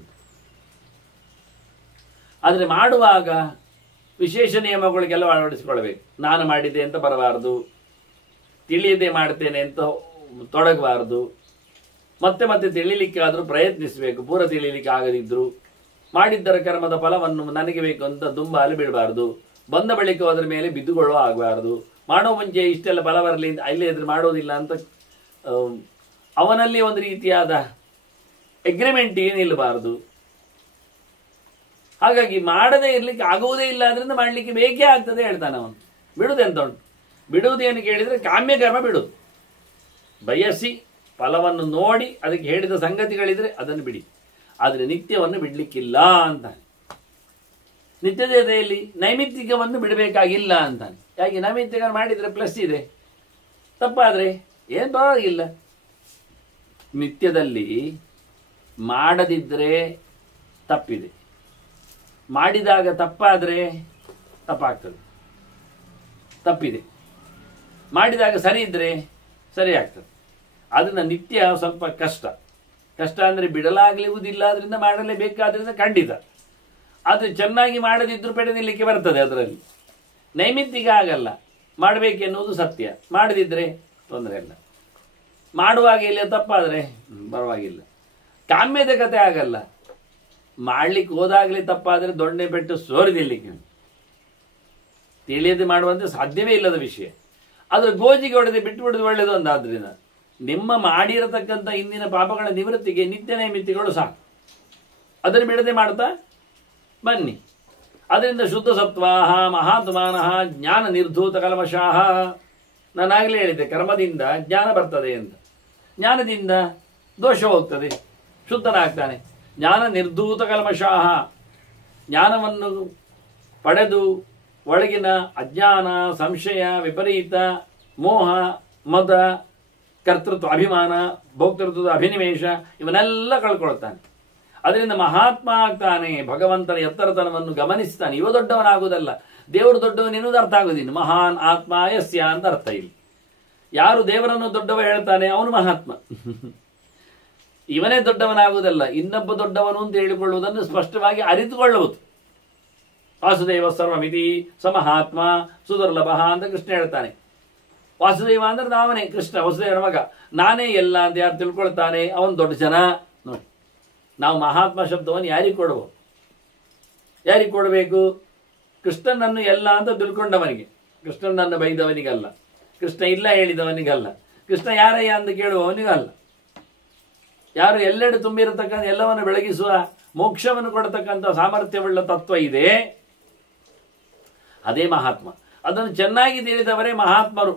ಆದರೆ ಮಾಡುವಾಗ ವಿಶೇಷ ನಿಯಮಗಳಿಗೆಲ್ಲ ಅಳವಡಿಸಿಕೊಳ್ಬೇಕು. ನಾನು ಮಾಡಿದ್ದೆ ಅಂತ ಬರಬಾರದು, ತಿಳಿಯದೆ ಮಾಡ್ತೇನೆ ಅಂತ ತೊಡಗಬಾರದು. ಮತ್ತೆ ಮತ್ತೆ ತಿಳಿಲಿಕ್ಕಾದರೂ ಪ್ರಯತ್ನಿಸಬೇಕು. ಪೂರ ತಿಳಿಲಿಕ್ಕೆ ಆಗದಿದ್ರು ಮಾಡಿದ್ದರ ಕರ್ಮದ ಫಲವನ್ನು ನನಗೆ ಬೇಕು ಅಂತ ದುಂಬಾಲು ಬಿಡಬಾರದು. ಬಂದ ಬಳಿಕ ಅದರ ಮೇಲೆ ಬಿದ್ದುಕೊಳ್ಳೋ ಆಗಬಾರದು. ಮಾಡೋ ಮುಂಚೆ ಇಷ್ಟೆಲ್ಲ ಫಲ ಬರಲಿ ಅಲ್ಲೇ ಎದುರು ಮಾಡೋದಿಲ್ಲ ಅಂತ ಅವನಲ್ಲಿ ಒಂದು ರೀತಿಯಾದ ಎಗ್ರಿಮೆಂಟಿಗೆ ನಿಲ್ಲಬಾರದು. ಹಾಗಾಗಿ ಮಾಡದೇ ಇರ್ಲಿಕ್ಕೆ ಆಗುವುದೇ ಇಲ್ಲ, ಅದರಿಂದ ಮಾಡಲಿಕ್ಕೆ ಬೇಕೇ ಆಗ್ತದೆ ಹೇಳ್ತಾನೆ ಅವನು. ಬಿಡುದೆಂತ ಉಂಟು? ಬಿಡುವುದೇನು ಕೇಳಿದರೆ ಕಾಮ್ಯ ಕರ್ಮ ಬಿಡುದು. ಬಯಸಿ ಫಲವನ್ನು ನೋಡಿ ಅದಕ್ಕೆ ಹೇಳಿದ ಸಂಗತಿಗಳಿದ್ರೆ ಅದನ್ನು ಬಿಡಿ, ಆದರೆ ನಿತ್ಯವನ್ನು ಬಿಡ್ಲಿಕ್ಕಿಲ್ಲ ಅಂತಾನೆ. ನಿತ್ಯತೆಯಲ್ಲಿ ನೈಮಿತ್ತಿಕವನ್ನು ಬಿಡಬೇಕಾಗಿಲ್ಲ ಅಂತಾನೆ. ಯಾಕೆ? ನೈಮಿತ್ತಿಕ ಮಾಡಿದರೆ ಪ್ಲಸ್ ಇದೆ, ತಪ್ಪಾದರೆ ಏನು ಪರವಾಗಿಲ್ಲ. ನಿತ್ಯದಲ್ಲಿ ಮಾಡದಿದ್ದರೆ ತಪ್ಪಿದೆ, ಮಾಡಿದಾಗ ತಪ್ಪಾದರೆ ತಪ್ಪಾಗ್ತದೆ, ತಪ್ಪಿದೆ. ಮಾಡಿದಾಗ ಸರಿ ಇದ್ದರೆ ಸರಿ ಆಗ್ತದೆ. ಅದನ್ನ ನಿತ್ಯ ಸ್ವಲ್ಪ ಕಷ್ಟ. ಕಷ್ಟ ಅಂದರೆ ಬಿಡಲಾಗಲಿರುವುದಿಲ್ಲ, ಅದರಿಂದ ಮಾಡಲೇಬೇಕಾದ್ರಿಂದ ಖಂಡಿತ. ಅದು ಚೆನ್ನಾಗಿ ಮಾಡದಿದ್ರೂ ಪೆಡೆ ನಿಲ್ಲಕ್ಕೆ ಬರ್ತದೆ. ಅದರಲ್ಲಿ ನೈಮಿತ್ತಿಕ ಆಗಲ್ಲ, ಮಾಡಬೇಕೆನ್ನುವುದು ಸತ್ಯ. ಮಾಡದಿದ್ದರೆ ತೊಂದರೆ ಇಲ್ಲ. ಮಾಡುವಾಗ ಇಲ್ಲಿ ತಪ್ಪಾದರೆ ಪರವಾಗಿಲ್ಲ. ಕಾಮ್ಯದ ಕತೆ ಆಗಲ್ಲ, ಮಾಡ್ಲಿಕ್ಕೆ ಹೋದಾಗಲೇ ತಪ್ಪಾದರೆ ದೊಣ್ಣೆ ಪೆಟ್ಟು ಸೋರಿದಿಲ್ಲಿಕ್ಕೆ ತಿಳಿಯದೆ ಮಾಡುವಂತೆ ಸಾಧ್ಯವೇ ಇಲ್ಲದ ವಿಷಯ. ಅದರ ಗೋಜಿಗೆ ಹೊಡೆದು ಬಿಟ್ಟು ಬಿಡೋದು ಒಳ್ಳೆಯದು ಅಂದಾದ್ರಿಂದ ನಿಮ್ಮ ಮಾಡಿರತಕ್ಕಂಥ ಇಂದಿನ ಪಾಪಗಳ ನಿವೃತ್ತಿಗೆ ನಿತ್ಯ ನೈಮಿತ್ತಿಗಳು ಸಾಕು. ಅದನ್ನು ಬಿಡದೆ ಮಾಡ್ತಾ ಬನ್ನಿ. ಅದರಿಂದ ಶುದ್ಧ ಸತ್ವಾಹ ಮಹಾತ್ಮಾನಃ ಜ್ಞಾನ ನಿರ್ಧೂತ ಕಲ್ಮಷಾಹ. ನಾನಾಗಲೇ ಹೇಳಿದ್ದೆ, ಕರ್ಮದಿಂದ ಜ್ಞಾನ ಬರ್ತದೆ ಅಂತ. ಜ್ಞಾನದಿಂದ ದೋಷ ಹೋಗ್ತದೆ, ಶುದ್ಧನಾಗ್ತಾನೆ. ಜ್ಞಾನ ನಿರ್ಧೂತ ಕಲ್ಮಷಾಹ, ಜ್ಞಾನವನ್ನು ಪಡೆದು ಒಳಗಿನ ಅಜ್ಞಾನ, ಸಂಶಯ, ವಿಪರೀತ, ಮೋಹ, ಮದ, ಕರ್ತೃತ್ವ, ಅಭಿಮಾನ, ಭೋಕ್ತೃತ್ವದ ಅಭಿನಿವೇಶ ಇವನ್ನೆಲ್ಲ ಕಳ್ಕೊಳ್ತಾನೆ. ಅದರಿಂದ ಮಹಾತ್ಮ ಆಗ್ತಾನೆ. ಭಗವಂತನ ಎತ್ತರತನವನ್ನು ಗಮನಿಸ್ತಾನೆ. ಇವ ದೊಡ್ಡವನಾಗುವುದಲ್ಲ, ದೇವರು ದೊಡ್ಡವನೆನ್ನುವುದು ಅರ್ಥ ಆಗುವುದಿಲ್ಲ. ಮಹಾನ್ ಆತ್ಮ ಯಸ್ಯ ಅಂತ ಅರ್ಥ ಇಲ್ಲಿ. ಯಾರು ದೇವರನ್ನು ದೊಡ್ಡವ ಹೇಳ್ತಾನೆ ಅವನು ಮಹಾತ್ಮ. ಇವನೇ ದೊಡ್ಡವನಾಗುವುದಲ್ಲ, ಇನ್ನೊಬ್ಬ ದೊಡ್ಡವನು ಅಂತ ಹೇಳಿಕೊಳ್ಳುವುದನ್ನು ಸ್ಪಷ್ಟವಾಗಿ ಅರಿತುಕೊಳ್ಳುವುದು. ವಾಸುದೇವ ಸರ್ವಮಿತಿ ಸಮಹಾತ್ಮ ಸುದುರ್ಲಭ ಅಂತ ಕೃಷ್ಣ ಹೇಳ್ತಾನೆ. ವಾಸುದೇವ ಅಂದ್ರೆ ನಾವನೇ, ಕೃಷ್ಣ ವಸುದೇವನ ಮಗ. ನಾನೇ ಎಲ್ಲ ಅಂತ ಯಾರು ತಿಳ್ಕೊಳ್ತಾನೆ ಅವನು ದೊಡ್ಡ ಜನ. ನೋಡಿ, ನಾವು ಮಹಾತ್ಮ ಶಬ್ದವನ್ನು ಯಾರಿಗೆ ಕೊಡುವ? ಯಾರಿಗೆ ಕೊಡಬೇಕು? ಕೃಷ್ಣನನ್ನು ಎಲ್ಲ ಅಂತ ತಿಳ್ಕೊಂಡವನಿಗೆ, ಕೃಷ್ಣನನ್ನು ಬೈದವನಿಗಲ್ಲ, ಕೃಷ್ಣ ಇಲ್ಲ ಹೇಳಿದವನಿಗಲ್ಲ, ಕೃಷ್ಣ ಯಾರಯ್ಯ ಅಂತ ಕೇಳುವವನಿಗಲ್ಲ. ಯಾರು ಎಲ್ಲೆಡೆ ತುಂಬಿರತಕ್ಕಂಥ ಎಲ್ಲವನ್ನು ಬೆಳಗಿಸುವ ಮೋಕ್ಷವನ್ನು ಕೊಡತಕ್ಕಂಥ ಸಾಮರ್ಥ್ಯವುಳ್ಳ ತತ್ವ ಇದೆ, ಅದೇ ಮಹಾತ್ಮ. ಅದನ್ನು ಚೆನ್ನಾಗಿ ತಿಳಿದವರೇ ಮಹಾತ್ಮರು.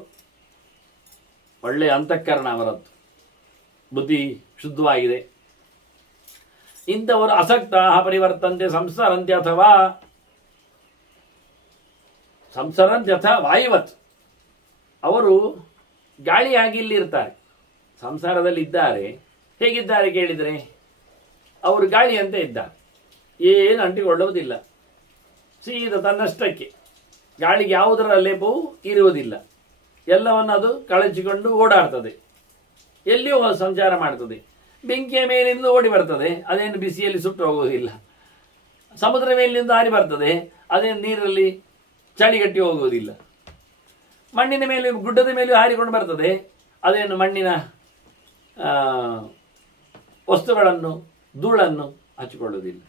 ಒಳ್ಳೆಯ ಅಂತಃಕರಣ ಅವರದ್ದು, ಬುದ್ಧಿ ಶುದ್ಧವಾಗಿದೆ. ಇಂಥವರು ಅಸಕ್ತ ಪರಿವರ್ತಂತೆ ಸಂಸಾರಂತ್ಯ ಅಥವಾ ಸಂಸಾರಂತ್ಯಥ ವಾಯುವತ್. ಅವರು ಗಾಳಿಯಾಗಿ ಇಲ್ಲಿರ್ತಾರೆ, ಸಂಸಾರದಲ್ಲಿ ಇದ್ದಾರೆ. ಹೇಗಿದ್ದಾರೆ ಕೇಳಿದರೆ ಅವರು ಗಾಳಿಯಂತೆ ಇದ್ದಾರೆ, ಏನು ಅಂಟಿಕೊಳ್ಳುವುದಿಲ್ಲ, ಸೀದ ತನ್ನಷ್ಟಕ್ಕೆ. ಗಾಳಿಗೆ ಯಾವುದರ ಲೇಪವೂ ಇರುವುದಿಲ್ಲ, ಎಲ್ಲವನ್ನು ಅದು ಕಳಚಿಕೊಂಡು ಓಡಾಡ್ತದೆ, ಎಲ್ಲಿಯೂ ಸಂಚಾರ ಮಾಡ್ತದೆ. ಬೆಂಕಿಯ ಮೇಲಿಂದ ಓಡಿ ಬರ್ತದೆ, ಅದೇನು ಬಿಸಿಯಲ್ಲಿ ಸುಟ್ಟು ಹೋಗುವುದಿಲ್ಲ. ಸಮುದ್ರ ಮೇಲಿನಿಂದ ಹಾರಿ ಬರ್ತದೆ, ಅದೇನು ನೀರಲ್ಲಿ ಚಳಿಗಟ್ಟಿ ಹೋಗುವುದಿಲ್ಲ. ಮಣ್ಣಿನ ಮೇಲೆ, ಗುಡ್ಡದ ಮೇಲೆ ಹಾರಿಕೊಂಡು ಬರ್ತದೆ, ಅದೇನು ಮಣ್ಣಿನ ವಸ್ತುಗಳನ್ನು, ಧೂಳನ್ನು ಹಚ್ಚಿಕೊಳ್ಳುವುದಿಲ್ಲ.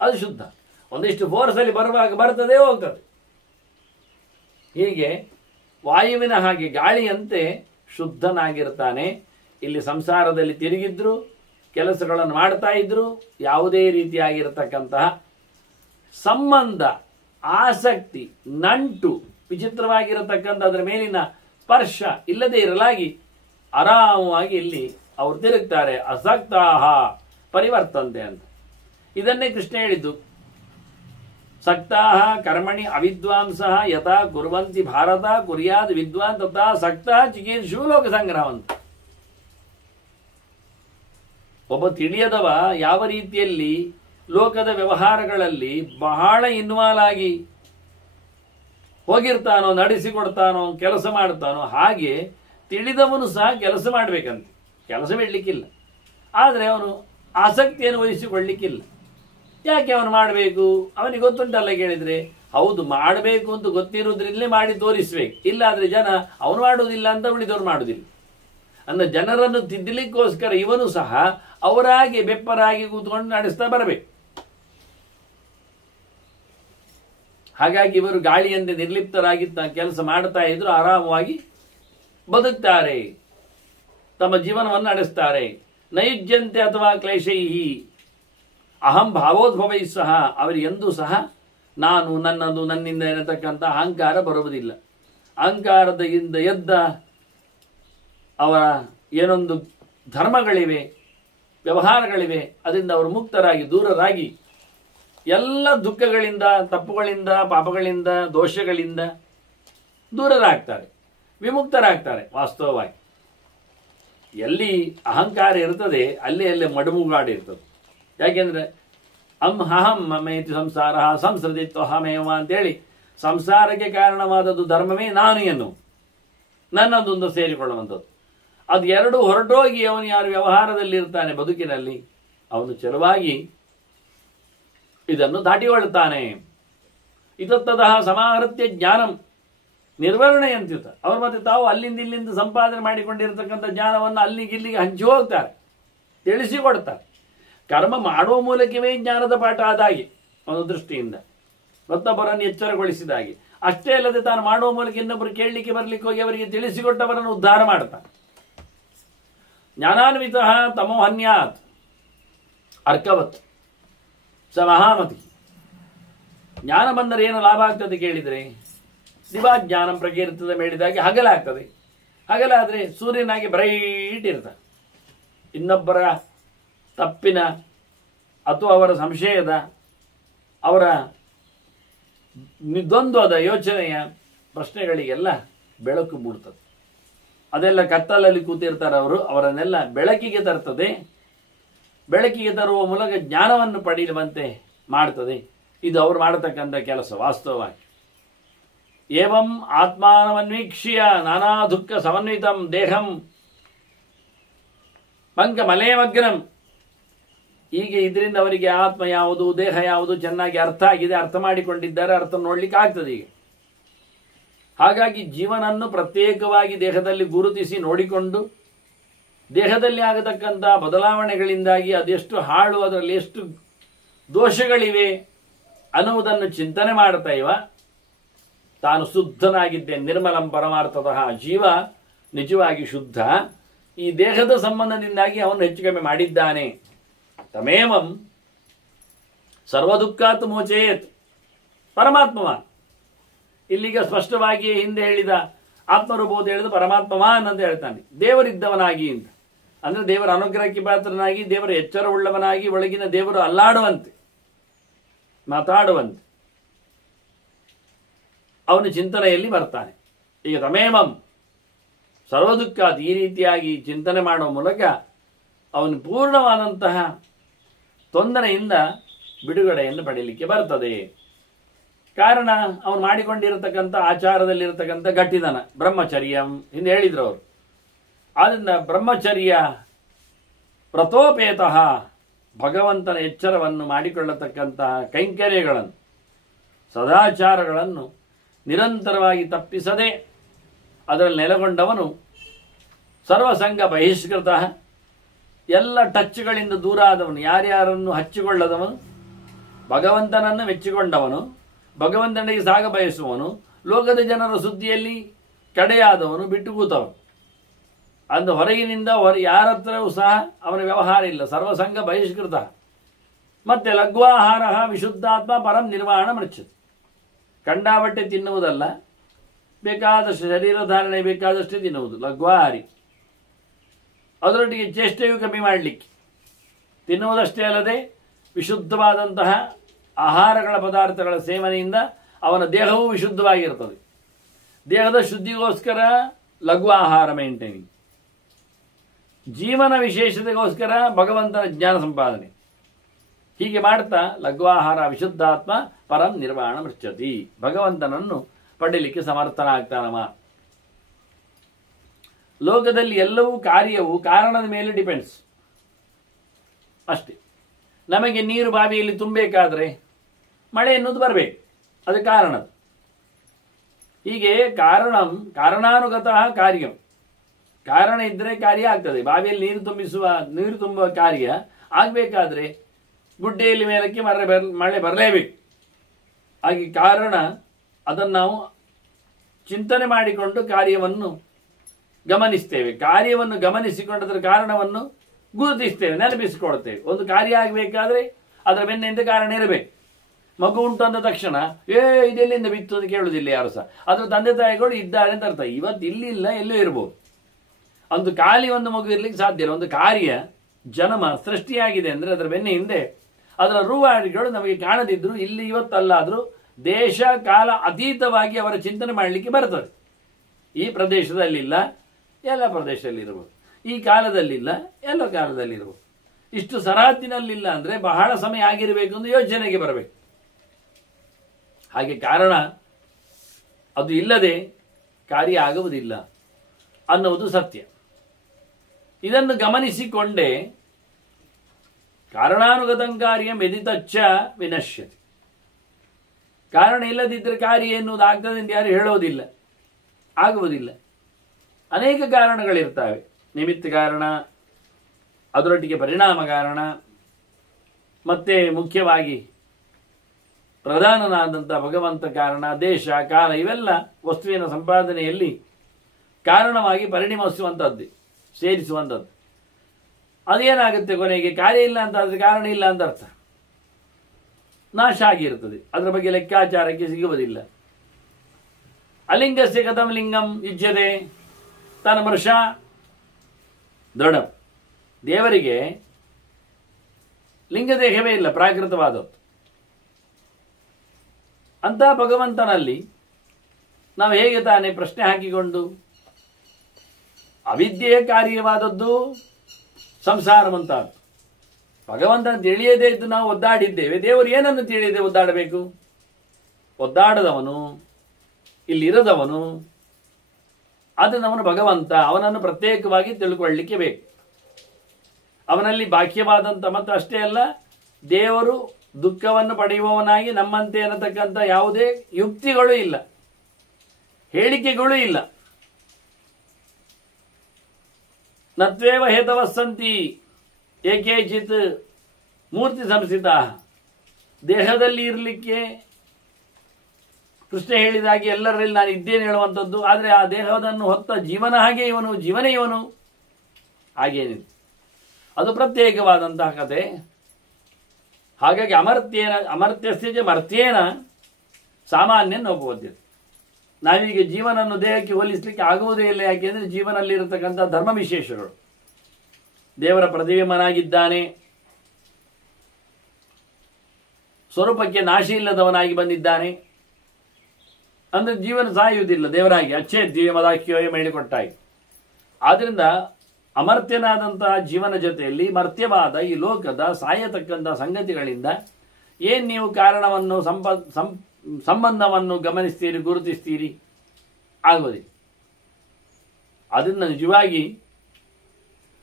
ಅದು ಶುದ್ಧ. ಒಂದಿಷ್ಟು ಫೋರ್ಸಲ್ಲಿ ಬರುವಾಗ ಬರ್ತದೆ, ಹೋಗ್ತದೆ. ಹೀಗೆ ವಾಯುವಿನ ಹಾಗೆ ಗಾಳಿಯಂತೆ ಶುದ್ಧನಾಗಿರ್ತಾನೆ. ಇಲ್ಲಿ ಸಂಸಾರದಲ್ಲಿ ತಿರುಗಿದ್ರು, ಕೆಲಸಗಳನ್ನು ಮಾಡ್ತಾ ಇದ್ರು, ಯಾವುದೇ ರೀತಿಯಾಗಿರತಕ್ಕಂತಹ ಸಂಬಂಧ, ಆಸಕ್ತಿ, ನಂಟು, ವಿಚಿತ್ರವಾಗಿರತಕ್ಕಂಥ ಅದರ ಮೇಲಿನ ಸ್ಪರ್ಶ ಇಲ್ಲದೆ ಇರಲಾಗಿ ಆರಾಮವಾಗಿ ಇಲ್ಲಿ ಅವರು ತಿರುಗ್ತಾರೆ. ಅಸಕ್ತಾಹ ಪರಿವರ್ತಂತೆ ಅಂತ ಇದನ್ನೇ ಕೃಷ್ಣ ಹೇಳಿದ್ದು. ಸಕ್ತಾಹ ಕರ್ಮಣಿ ಅವಿದ್ವಾಂಸಃ ಯಥಾ ಕುರ್ವಂತಿ ಭಾರತ ಕುರ್ಯಾದ್ ವಿದ್ವಾನ್ ತಥಾ ಸಕ್ತಃ ಚಿಕೀರ್ಷು ಲೋಕ ಸಂಗ್ರಹ ಅಂತ. ಒಬ್ಬ ತಿಳಿಯದವ ಯಾವ ರೀತಿಯಲ್ಲಿ ಲೋಕದ ವ್ಯವಹಾರಗಳಲ್ಲಿ ಬಹಳ ಇನ್ವಾಲ್ವ್ ಆಗಿ ಹೋಗಿರ್ತಾನೋ, ನಡೆಸಿಕೊಡ್ತಾನೋ, ಕೆಲಸ ಮಾಡ್ತಾನೋ, ಹಾಗೆ ತಿಳಿದವನು ಸಹ ಕೆಲಸ ಮಾಡಬೇಕಂತೆ. ಕೆಲಸ ಬಿಡ್ಲಿಕ್ಕಿಲ್ಲ, ಆದರೆ ಅವನು ಆಸಕ್ತಿಯನ್ನು ವಹಿಸಿಕೊಳ್ಳಿಕ್ಕಿಲ್ಲ. ಯಾಕೆ ಅವನು ಮಾಡಬೇಕು? ಅವನಿಗೆ ಗೊತ್ತುಂಟಲ್ಲ ಕೇಳಿದ್ರೆ. ಹೌದು, ಮಾಡಬೇಕು ಅಂತ ಗೊತ್ತಿರುವುದ್ರಿಂದಲೇ ಮಾಡಿ ತೋರಿಸ್ಬೇಕು. ಇಲ್ಲಾದ್ರೆ ಜನ ಅವನು ಮಾಡುವುದಿಲ್ಲ ಅಂತ ಉಳಿದವರು ಮಾಡುವುದಿಲ್ಲ ಅನ್ನೋ ಜನರನ್ನು ತಿದ್ದಲಿಕ್ಕೋಸ್ಕರ ಇವನು ಸಹ ಅವರಾಗಿ ಬೆಪ್ಪರಾಗಿ ಕೂತ್ಕೊಂಡು ನಡೆಸ್ತಾ ಬರಬೇಕು. ಹಾಗಾಗಿ ಇವರು ಗಾಳಿಯಂತೆ ನಿರ್ಲಿಪ್ತರಾಗಿ ಕೆಲಸ ಮಾಡ್ತಾ ಇದ್ರು, ಆರಾಮವಾಗಿ ಬದುಕ್ತಾರೆ, ತಮ್ಮ ಜೀವನವನ್ನು ನಡೆಸ್ತಾರೆ. ನೈಜ್ಯಂತೆ ಅಥವಾ ಕ್ಲೇಶೈಹಿ ಅಹಂ ಭಾವೋದ್ಭವೈ ಸಹ, ಅವರಿಗೆಂದೂ ಸಹ ನಾನು, ನನ್ನದು, ನನ್ನಿಂದ ಎನ್ನತಕ್ಕಂಥ ಅಹಂಕಾರ ಬರುವುದಿಲ್ಲ. ಅಹಂಕಾರದಿಂದ ಎದ್ದ ಅವರ ಏನೊಂದು ಧರ್ಮಗಳಿವೆ, ವ್ಯವಹಾರಗಳಿವೆ, ಅದರಿಂದ ಅವರು ಮುಕ್ತರಾಗಿ, ದೂರರಾಗಿ, ಎಲ್ಲ ದುಃಖಗಳಿಂದ, ತಪ್ಪುಗಳಿಂದ, ಪಾಪಗಳಿಂದ, ದೋಷಗಳಿಂದ ದೂರರಾಗ್ತಾರೆ, ವಿಮುಕ್ತರಾಗ್ತಾರೆ. ವಾಸ್ತವವಾಗಿ ಎಲ್ಲಿ ಅಹಂಕಾರ ಇರ್ತದೆ ಅಲ್ಲಿ ಅಲ್ಲೇ ಮಡುಮುಗಾಡಿರ್ತದೆ. ಯಾಕೆಂದ್ರೆ ಅಹಂ ಮಮೇತಿ ಸಂಸಾರ ಸಂಸ್ಕೃತಿತ್ವಹಮೇವ ಅಂತೇಳಿ ಸಂಸಾರಕ್ಕೆ ಕಾರಣವಾದದ್ದು ಧರ್ಮವೇ ನಾನು ಎನ್ನು, ನನ್ನದೊಂದು ಸೇರಿಕೊಳ್ಳುವಂಥದ್ದು. ಅದು ಎರಡು ಹೊರಟೋಗಿ ಅವನು ಯಾರು ವ್ಯವಹಾರದಲ್ಲಿರ್ತಾನೆ ಬದುಕಿನಲ್ಲಿ, ಅವನು ಚೆಲುವಾಗಿ ಇದನ್ನು ದಾಟಿಕೊಳ್ಳುತ್ತಾನೆ. ಇದತ್ತದಃ ಸಮಾಹೃತ್ಯ ಜ್ಞಾನಂ ನಿರ್ವಹಣೆಯಂತಿತ. ಅವರು ಮತ್ತೆ ತಾವು ಅಲ್ಲಿಂದ ಇಲ್ಲಿಂದ ಸಂಪಾದನೆ ಮಾಡಿಕೊಂಡಿರತಕ್ಕಂಥ ಜ್ಞಾನವನ್ನು ಅಲ್ಲಿಗಿಲ್ಲಿಗೆ ಹಂಚಿ ಹೋಗ್ತಾರೆ, ತಿಳಿಸಿಕೊಡ್ತಾರೆ. ಕರ್ಮ ಮಾಡುವ ಮೂಲಕವೇ ಜ್ಞಾನದ ಪಾಠ ಆದಾಗೆ ಒಂದು ದೃಷ್ಟಿಯಿಂದ ಮತ್ತೊಬ್ಬರನ್ನು ಎಚ್ಚರಗೊಳಿಸಿದಾಗೆ. ಅಷ್ಟೇ ಅಲ್ಲದೆ ತಾನು ಮಾಡುವ ಮೂಲಕ ಇನ್ನೊಬ್ಬರು ಕೇಳಲಿಕ್ಕೆ ಬರಲಿಕ್ಕೆ ಹೋಗಿ ಅವರಿಗೆ ತಿಳಿಸಿಕೊಟ್ಟವರನ್ನು ಉದ್ಧಾರ ಮಾಡ್ತಾನೆ. ಜ್ಞಾನಾನ್ವಿತ ತಮೋಹನ್ಯಾತ್ ಅರ್ಕವತ್ ಸ ಮಹಾಮತಿ. ಜ್ಞಾನ ಬಂದರೆ ಏನು ಲಾಭ ಆಗ್ತದೆ ಕೇಳಿದರೆ, ದಿವಾ ಜ್ಞಾನಂ ಪ್ರಕೀರ್ತದ ಮೇಳಿದಾಗೆ ಹಗಲಾಗ್ತದೆ. ಹಗಲಾದರೆ ಸೂರ್ಯನಾಗಿ ಬ್ರೈಟ್ ಇರ್ತಾನೆ. ಇನ್ನೊಬ್ಬರ ತಪ್ಪಿನ ಅಥವಾ ಅವರ ಸಂಶಯದ, ಅವರ ದ್ವಂದ್ವದ ಯೋಚನೆಯ ಪ್ರಶ್ನೆಗಳಿಗೆಲ್ಲ ಬೆಳಕು ಮೂಡ್ತದೆ. ಅದೆಲ್ಲ ಕತ್ತಲಲ್ಲಿ ಕೂತಿರ್ತಾರೆ ಅವರು, ಅವರನ್ನೆಲ್ಲ ಬೆಳಕಿಗೆ ತರ್ತದೆ. ಬೆಳಕಿಗೆ ತರುವ ಮೂಲಕ ಜ್ಞಾನವನ್ನು ಪಡೆಯುವಂತೆ ಮಾಡ್ತದೆ. ಇದು ಅವರು ಮಾಡತಕ್ಕಂಥ ಕೆಲಸ ವಾಸ್ತವವಾಗಿ. ಏವಂ ಆತ್ಮಾನಮನ್ವೀಕ್ಷ್ಯ ನಾನಾ ದುಃಖ ಸಮನ್ವಿತಂ ದೇಹಂ ಪಂಕ ಮಲೇಮಗ್ನಂ. ಹೀಗೆ ಇದರಿಂದ ಅವರಿಗೆ ಆತ್ಮ ಯಾವುದು ದೇಹ ಯಾವುದು ಚೆನ್ನಾಗಿ ಅರ್ಥ ಆಗಿದೆ, ಅರ್ಥ ಮಾಡಿಕೊಂಡಿದ್ದಾರೆ, ಅರ್ಥ ನೋಡ್ಲಿಕ್ಕೆ ಆಗ್ತದೆ ಈಗ. ಹಾಗಾಗಿ ಜೀವನನ್ನು ಪ್ರತ್ಯೇಕವಾಗಿ ದೇಹದಲ್ಲಿ ಗುರುತಿಸಿ ನೋಡಿಕೊಂಡು ದೇಹದಲ್ಲಿ ಆಗತಕ್ಕಂಥ ಬದಲಾವಣೆಗಳಿಂದಾಗಿ ಅದೆಷ್ಟು ಹಾಳು, ಅದರಲ್ಲಿ ಎಷ್ಟು ದೋಷಗಳಿವೆ ಅನ್ನುವುದನ್ನು ಚಿಂತನೆ ಮಾಡ್ತಾ ಇವ ತಾನು ಶುದ್ಧನಾಗಿದ್ದೆ. ನಿರ್ಮಲಂ ಪರಮಾರ್ಥತಃ. ಜೀವ ನಿಜವಾಗಿ ಶುದ್ಧ. ಈ ದೇಹದ ಸಂಬಂಧದಿಂದಾಗಿ ಅವನು ಹೆಚ್ಚು ಕಮ್ಮಿ ಮಾಡಿದ್ದಾನೆ. ತಮೇವಂ ಸರ್ವದುಃಖಾತ್ ಮೋಚೇತ್ ಪರಮಾತ್ಮವಾನ್. ಇಲ್ಲಿಗ ಸ್ಪಷ್ಟವಾಗಿ ಹಿಂದೆ ಹೇಳಿದ ಆತ್ಮರೂಪೋದು ಹೇಳಿದ ಪರಮಾತ್ಮವಾನ್ ಅಂತ ಹೇಳ್ತಾನೆ. ದೇವರಿದ್ದವನಾಗಿ ಅಂತ ಅಂದ್ರೆ ದೇವರ ಅನುಗ್ರಹಕ್ಕೆ ಪಾತ್ರನಾಗಿ, ದೇವರ ಎಚ್ಚರವುಳ್ಳವನಾಗಿ, ಒಳಗಿನ ದೇವರು ಅಲ್ಲಾಡುವಂತೆ ಮಾತಾಡುವಂತೆ ಅವನು ಚಿಂತನೆಯಲ್ಲಿ ಬರ್ತಾನೆ. ಈಗ ತಮೇಮಂ ಸರ್ವದುಃಖಾತ್ ಈ ರೀತಿಯಾಗಿ ಚಿಂತನೆ ಮಾಡುವ ಮೂಲಕ ಅವನು ಪೂರ್ಣವಾದಂತಹ ತೊಂದರೆಯಿಂದ ಬಿಡುಗಡೆಯನ್ನು ಪಡೆಯಲಿಕ್ಕೆ ಬರ್ತದೆ. ಕಾರಣ ಅವನು ಮಾಡಿಕೊಂಡಿರತಕ್ಕಂಥ ಆಚಾರದಲ್ಲಿರತಕ್ಕಂಥ ಗಟ್ಟಿದನ ಬ್ರಹ್ಮಚರ್ಯಂ ಹಿಂದೆ ಹೇಳಿದ್ರು ಅವರು. ಆದ್ದರಿಂದ ಬ್ರಹ್ಮಚರ್ಯ ಪ್ರತೋಪೇತಃ ಭಗವಂತನ ಎಚ್ಚರವನ್ನು ಮಾಡಿಕೊಳ್ಳತಕ್ಕಂತಹ ಕೈಂಕರ್ಯಗಳನ್ನು ಸದಾಚಾರಗಳನ್ನು ನಿರಂತರವಾಗಿ ತಪ್ಪಿಸದೆ ಅದರಲ್ಲಿ ನೆಲೆಗೊಂಡವನು ಸರ್ವಸಂಗ ಬಹಿಷ್ಕೃತ, ಎಲ್ಲ ಟಚ್ಗಳಿಂದ ದೂರ ಆದವನು, ಯಾರ್ಯಾರನ್ನು ಹಚ್ಚಿಕೊಳ್ಳದವನು, ಭಗವಂತನನ್ನು ಮೆಚ್ಚಿಕೊಂಡವನು, ಭಗವಂತನಿಗೆ ಸಾಗ ಬಯಸುವವನು, ಲೋಕದ ಜನರ ಸುದ್ದಿಯಲ್ಲಿ ಕಡೆಯಾದವನು, ಬಿಟ್ಟು ಕೂತವನು. ಅಂದು ಹೊರಗಿನಿಂದ ಯಾರ ಹತ್ರವೂ ಸಹ ಅವನ ವ್ಯವಹಾರ ಇಲ್ಲ, ಸರ್ವಸಂಗ ಬಹಿಷ್ಕೃತ. ಮತ್ತೆ ಲಘ್ವಾಹಾರ ವಿಶುದ್ಧಾತ್ಮ ಪರಂ ನಿರ್ವಾಣ ಮೃಚ್ಛತಿ. ಕಂಡಾಬಟ್ಟೆ ತಿನ್ನುವುದಲ್ಲ, ಬೇಕಾದಷ್ಟು ಶರೀರ ಧಾರಣೆ ಬೇಕಾದಷ್ಟೇ ತಿನ್ನುವುದು ಲಘ್ವಾಹಾರಿ. ಅದರೊಟ್ಟಿಗೆ ಚೇಷ್ಟೆಯೂ ಕಮ್ಮಿ ಮಾಡಲಿಕ್ಕೆ ತಿನ್ನುವುದಷ್ಟೇ ಅಲ್ಲದೆ ವಿಶುದ್ಧವಾದಂತಹ ಆಹಾರಗಳ ಪದಾರ್ಥಗಳ ಸೇವನೆಯಿಂದ ಅವನ ದೇಹವೂ ವಿಶುದ್ಧವಾಗಿರ್ತದೆ. ದೇಹದ ಶುದ್ಧಿಗೋಸ್ಕರ ಲಘು ಆಹಾರ ಮೇಂಟೈನಿಂಗ್, ಜೀವನ ವಿಶೇಷತೆಗೋಸ್ಕರ ಭಗವಂತನ ಜ್ಞಾನ ಸಂಪಾದನೆ. ಹೀಗೆ ಮಾಡ್ತಾ ಲಘ್ವಾಹಾರ ವಿಶುದ್ಧಾತ್ಮ ಪರಂ ನಿರ್ವಾಣ ಮೃಚ್ಛತಿ. ಭಗವಂತನನ್ನು ಪಡೀಲಿಕ್ಕೆ ಸಮರ್ಥನಾಗ್ತಾನವ. ಲೋಕದಲ್ಲಿ ಎಲ್ಲವೂ ಕಾರ್ಯವು ಕಾರಣದ ಮೇಲೆ ಡಿಪೆಂಡ್ಸ್ ಅಷ್ಟೇ. ನಮಗೆ ನೀರು ಬಾವಿಯಲ್ಲಿ ತುಂಬಬೇಕಾದ್ರೆ ಮಳೆ ಎನ್ನುವುದು ಬರಬೇಕು, ಅದು ಕಾರಣದ. ಹೀಗೆ ಕಾರಣಾನುಗತಃ ಕಾರ್ಯಂ. ಕಾರಣ ಇದ್ದರೆ ಕಾರ್ಯ ಆಗ್ತದೆ. ಬಾವಿಯಲ್ಲಿ ನೀರು ತುಂಬುವ ಕಾರ್ಯ ಆಗಬೇಕಾದ್ರೆ ಗುಡ್ಡೆಯಲ್ಲಿ ಮೇಲಕ್ಕೆ ಮಳೆ ಬರಲೇಬೇಕು. ಹಾಗೆ ಕಾರಣ ಅದನ್ನು ನಾವು ಚಿಂತನೆ ಮಾಡಿಕೊಂಡು ಕಾರ್ಯವನ್ನು ಗಮನಿಸ್ತೇವೆ. ಕಾರ್ಯವನ್ನು ಗಮನಿಸಿಕೊಂಡದರ ಕಾರಣವನ್ನು ಗುರುತಿಸ್ತೇವೆ, ನೆನಪಿಸಿಕೊಳ್ತೇವೆ. ಒಂದು ಕಾರ್ಯ ಆಗಬೇಕಾದ್ರೆ ಅದರ ಬೆನ್ನಿಂದ ಕಾರಣ ಇರಬೇಕು. ಮಗು ಉಂಟು ಅಂದ ತಕ್ಷಣ ಇದೆಲ್ಲಿಂದ ಬಿತ್ತು ಅಂತ ಕೇಳುವುದಿಲ್ಲ ಯಾರು ಸಹ. ಅದರ ತಂದೆ ತಾಯಿಗಳು ಇದ್ದಾರೆ ಅಂತ ಅರ್ಥ. ಇವತ್ತು ಇಲ್ಲಿಲ್ಲ, ಎಲ್ಲೂ ಇರ್ಬೋದು. ಒಂದು ಖಾಲಿ ಒಂದು ಮಗು ಇರ್ಲಿಕ್ಕೆ ಸಾಧ್ಯ ಇಲ್ಲ. ಒಂದು ಕಾರ್ಯ ಜನ್ಮ ಸೃಷ್ಟಿಯಾಗಿದೆ ಅಂದರೆ ಅದರ ಬೆನ್ನ ಹಿಂದೆ ಅದರ ರೂವಾರಿಗಳು ನಮಗೆ ಕಾಣದಿದ್ರು, ಇಲ್ಲಿ ಇವತ್ತಲ್ಲಾದರೂ ದೇಶ ಕಾಲ ಅತೀತವಾಗಿ ಅವರ ಚಿಂತನೆ ಮಾಡಲಿಕ್ಕೆ ಬರ್ತದೆ. ಈ ಪ್ರದೇಶದಲ್ಲಿಲ್ಲ, ಎಲ್ಲ ಪ್ರದೇಶದಲ್ಲಿರ್ಬೋದು. ಈ ಕಾಲದಲ್ಲಿಲ್ಲ, ಎಲ್ಲ ಕಾಲದಲ್ಲಿರ್ಬೋದು. ಇಷ್ಟು ಸರಹದ್ದಿನಲ್ಲಿಲ್ಲ ಅಂದರೆ ಬಹಳ ಸಮಯ ಆಗಿರಬೇಕು ಎಂದು ಯೋಚನೆಗೆ ಬರಬೇಕು. ಹಾಗೆ ಕಾರಣ ಅದು ಇಲ್ಲದೆ ಕಾರ್ಯ ಆಗುವುದಿಲ್ಲ ಅನ್ನುವುದು ಸತ್ಯ. ಇದನ್ನು ಗಮನಿಸಿಕೊಂಡೇ ಕಾರಣಾನುಗತಂ ಕಾರ್ಯಂ ಯದಿತಚ್ಚ ವಿನಶ್ಯತಿ. ಕಾರಣ ಇಲ್ಲದಿದ್ದರೆ ಕಾರ್ಯ ಎನ್ನುವುದು ಆಗ್ತದೆ ಎಂದು ಯಾರು ಹೇಳೋದಿಲ್ಲ, ಆಗುವುದಿಲ್ಲ. ಅನೇಕ ಕಾರಣಗಳಿರ್ತವೆ. ನಿಮಿತ್ತ ಕಾರಣ, ಅದರೊಟ್ಟಿಗೆ ಪರಿಣಾಮ ಕಾರಣ, ಮತ್ತೆ ಮುಖ್ಯವಾಗಿ ಪ್ರಧಾನನಾದಂಥ ಭಗವಂತ ಕಾರಣ, ದೇಶ ಕಾಲ ಇವೆಲ್ಲ ವಸ್ತುವಿನ ಸಂಪಾದನೆಯಲ್ಲಿ ಕಾರಣವಾಗಿ ಪರಿಣಮಿಸುವಂಥದ್ದು, ಸೇರಿಸುವಂಥದ್ದು. ಅದೇನಾಗುತ್ತೆ, ಕೊನೆಗೆ ಕಾರ್ಯ ಇಲ್ಲ ಅಂತ ಆದರೆ ಕಾರಣ ಇಲ್ಲ ಅಂತ ಅರ್ಥ, ನಾಶ ಆಗಿರುತ್ತದೆ. ಅದರ ಬಗ್ಗೆ ಲೆಕ್ಕಾಚಾರಕ್ಕೆ ಸಿಗುವುದಿಲ್ಲ. ಅಲಿಂಗಸ್ಯ ಕಥಂ ಲಿಂಗಂ ಯುಜ್ಯತೆ ತನ್ಮರ್ಷ ದೃಢ. ದೇವರಿಗೆ ಲಿಂಗದೇಹವೇ ಇಲ್ಲ, ಪ್ರಾಕೃತವಾದದ್ದು. ಅಂತ ಭಗವಂತನಲ್ಲಿ ನಾವು ಹೇಗೆ ತಾನೇ ಪ್ರಶ್ನೆ ಹಾಕಿಕೊಂಡು ಅವಿದ್ಯೆಯ ಕಾರ್ಯವಾದದ್ದು ಸಂಸಾರವಂತಾದ್ದು. ಭಗವಂತನ ತಿಳಿಯದೇ ಇದ್ದು ನಾವು ಒದ್ದಾಡಿದ್ದೇವೆ. ದೇವರು ಏನನ್ನು ತಿಳಿಯದೆ ಒದ್ದಾಡಬೇಕು? ಒದ್ದಾಡದವನು, ಇಲ್ಲಿರದವನು, ಅದನ್ನವನು ಭಗವಂತ. ಅವನನ್ನು ಪ್ರತ್ಯೇಕವಾಗಿ ತಿಳ್ಕೊಳ್ಳಿಕ್ಕೆ ಬೇಕು. ಅವನಲ್ಲಿ ಬಾಹ್ಯವಾದಂಥ ಮತ್ತು ಅಷ್ಟೇ ಅಲ್ಲ, ದೇವರು ದುಃಖವನ್ನು ಪಡೆಯುವವನಾಗಿ ನಮ್ಮಂತೆ ಅನ್ನತಕ್ಕಂಥ ಯಾವುದೇ ಯುಕ್ತಿಗಳು ಇಲ್ಲ, ಹೇಳಿಕೆಗಳು ಇಲ್ಲ. ನತ್ವೇವ ಹೇತವಸ್ಸಂತಿ ಏಕೇಚಿತ್ ಮೂರ್ತಿ ಸಂಸ್ಥಿತ. ದೇಹದಲ್ಲಿ ಇರಲಿಕ್ಕೆ ಕೃಷ್ಣ ಹೇಳಿದಾಗೆ ಎಲ್ಲರಲ್ಲಿ ನಾನು ಇದ್ದೇನೆ ಹೇಳುವಂಥದ್ದು. ಆದರೆ ಆ ದೇಹವನ್ನು ಹೊತ್ತ ಜೀವನ ಹಾಗೆ ಇವನು, ಜೀವನೇ ಇವನು ಹಾಗೇನಿದೆ. ಅದು ಪ್ರತ್ಯೇಕವಾದಂತಹ ಕತೆ. ಹಾಗಾಗಿ ಅಮರ್ತ್ಯಸ್ಯ ಮರ್ತ್ಯೇನ ಸಾಮಾನ್ಯ ನೋಪೋದ್ಯತೆ. ನಾವೀಗ ಜೀವನನ್ನು ದೇಹಕ್ಕೆ ಹೋಲಿಸಲಿಕ್ಕೆ ಆಗುವುದೇ ಇಲ್ಲ. ಯಾಕೆಂದರೆ ಜೀವನಲ್ಲಿ ಇರತಕ್ಕಂಥ ಧರ್ಮ ವಿಶೇಷಗಳು. ದೇವರ ಪ್ರತಿಬಿಂಬನಾಗಿದ್ದಾನೆ, ಸ್ವರೂಪಕ್ಕೆ ನಾಶ ಇಲ್ಲದವನಾಗಿ ಬಂದಿದ್ದಾನೆ. ಅಂದರೆ ಜೀವನ ಸಾಯುವುದಿಲ್ಲ ದೇವರಾಗಿ, ಅಚ್ಚೇ ದಿವ್ಯ ಮದಾಖ್ಯೋಯ ಹೇಳಿಕೊಟ್ಟಾಗಿ. ಆದ್ದರಿಂದ ಅಮರ್ತ್ಯನಾದಂತಹ ಜೀವನ ಜೊತೆಯಲ್ಲಿ ಮರ್ತ್ಯವಾದ ಈ ಲೋಕದ ಸಾಯತಕ್ಕಂಥ ಸಂಗತಿಗಳಿಂದ ಏನು ನೀವು ಕಾರಣವನ್ನು ಸಂಬಂಧವನ್ನು ಗಮನಿಸ್ತೀರಿ, ಗುರುತಿಸ್ತೀರಿ? ಆಗುವುದಿಲ್ಲ. ಅದನ್ನು ನಿಜವಾಗಿ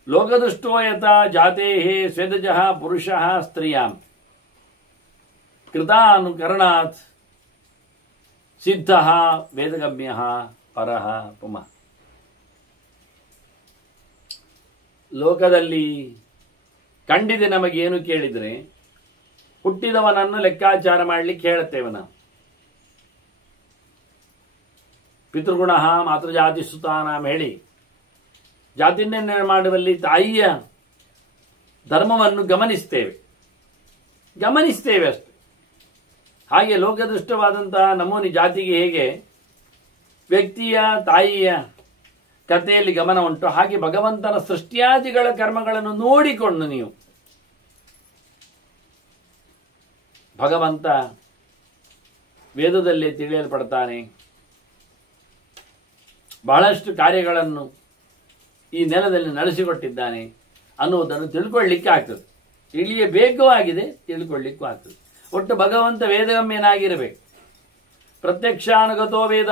ಲೋಕದೃಷ್ಟೋ ಯಥಾ ಜಾತೇಹೇ ಸ್ವೇದಜಃ ಪುರುಷಃ ಸ್ತ್ರೀಯಾಂ ಕೃತಾನುಕರಣಾತ್ ಸಿದ್ಧಃ ವೇದಗಮ್ಯಃ ಪರಃ ಪುಮಃ. ಲೋಕದಲ್ಲಿ ಕಂಡಿದೆ ನಮಗೇನು ಕೇಳಿದರೆ ಹುಟ್ಟಿದವನನ್ನು ಲೆಕ್ಕಾಚಾರ ಮಾಡಲಿಕ್ಕೆ ಹೇಳುತ್ತೇವೆ ನಾವು. ಪಿತೃಗುಣ ಮಾತೃಜಾತಿ ಸುತಾನಾಂ ಹೇಳಿ ಜಾತಿ ನಿರ್ಣಯ ಮಾಡುವಲ್ಲಿ ತಾಯಿಯ ಧರ್ಮವನ್ನು ಗಮನಿಸ್ತೇವೆ ಅಷ್ಟೆ. ಹಾಗೆ ಲೋಕದೃಷ್ಟವಾದಂತಹ ನಮೂನಿ ಜಾತಿಗೆ ಹೇಗೆ ವ್ಯಕ್ತಿಯ ತಾಯಿಯ ಕಥೆಯಲ್ಲಿ ಗಮನ ಉಂಟು, ಹಾಗೆ ಭಗವಂತನ ಸೃಷ್ಟಿಯಾದಿಗಳ ಕರ್ಮಗಳನ್ನು ನೋಡಿಕೊಂಡು ನೀವು ಭಗವಂತ ವೇದದಲ್ಲೇ ತಿಳಿಯಲ್ಪಡ್ತಾನೆ. ಬಹಳಷ್ಟು ಕಾರ್ಯಗಳನ್ನು ಈ ನೆಲದಲ್ಲಿ ನಡೆಸಿಕೊಟ್ಟಿದ್ದಾನೆ ಅನ್ನುವುದನ್ನು ತಿಳ್ಕೊಳ್ಳಿಕ್ಕೆ ಆಗ್ತದೆ. ತಿಳಿಯಬೇಕು ಆಗಿದೆ, ತಿಳ್ಕೊಳ್ಳಿಕ್ಕೂ ಆಗ್ತದೆ. ಒಟ್ಟು ಭಗವಂತ ವೇದಗಮ್ಯನಾಗಿರಬೇಕು. ಪ್ರತ್ಯಕ್ಷಾನುಗತೋ ವೇದ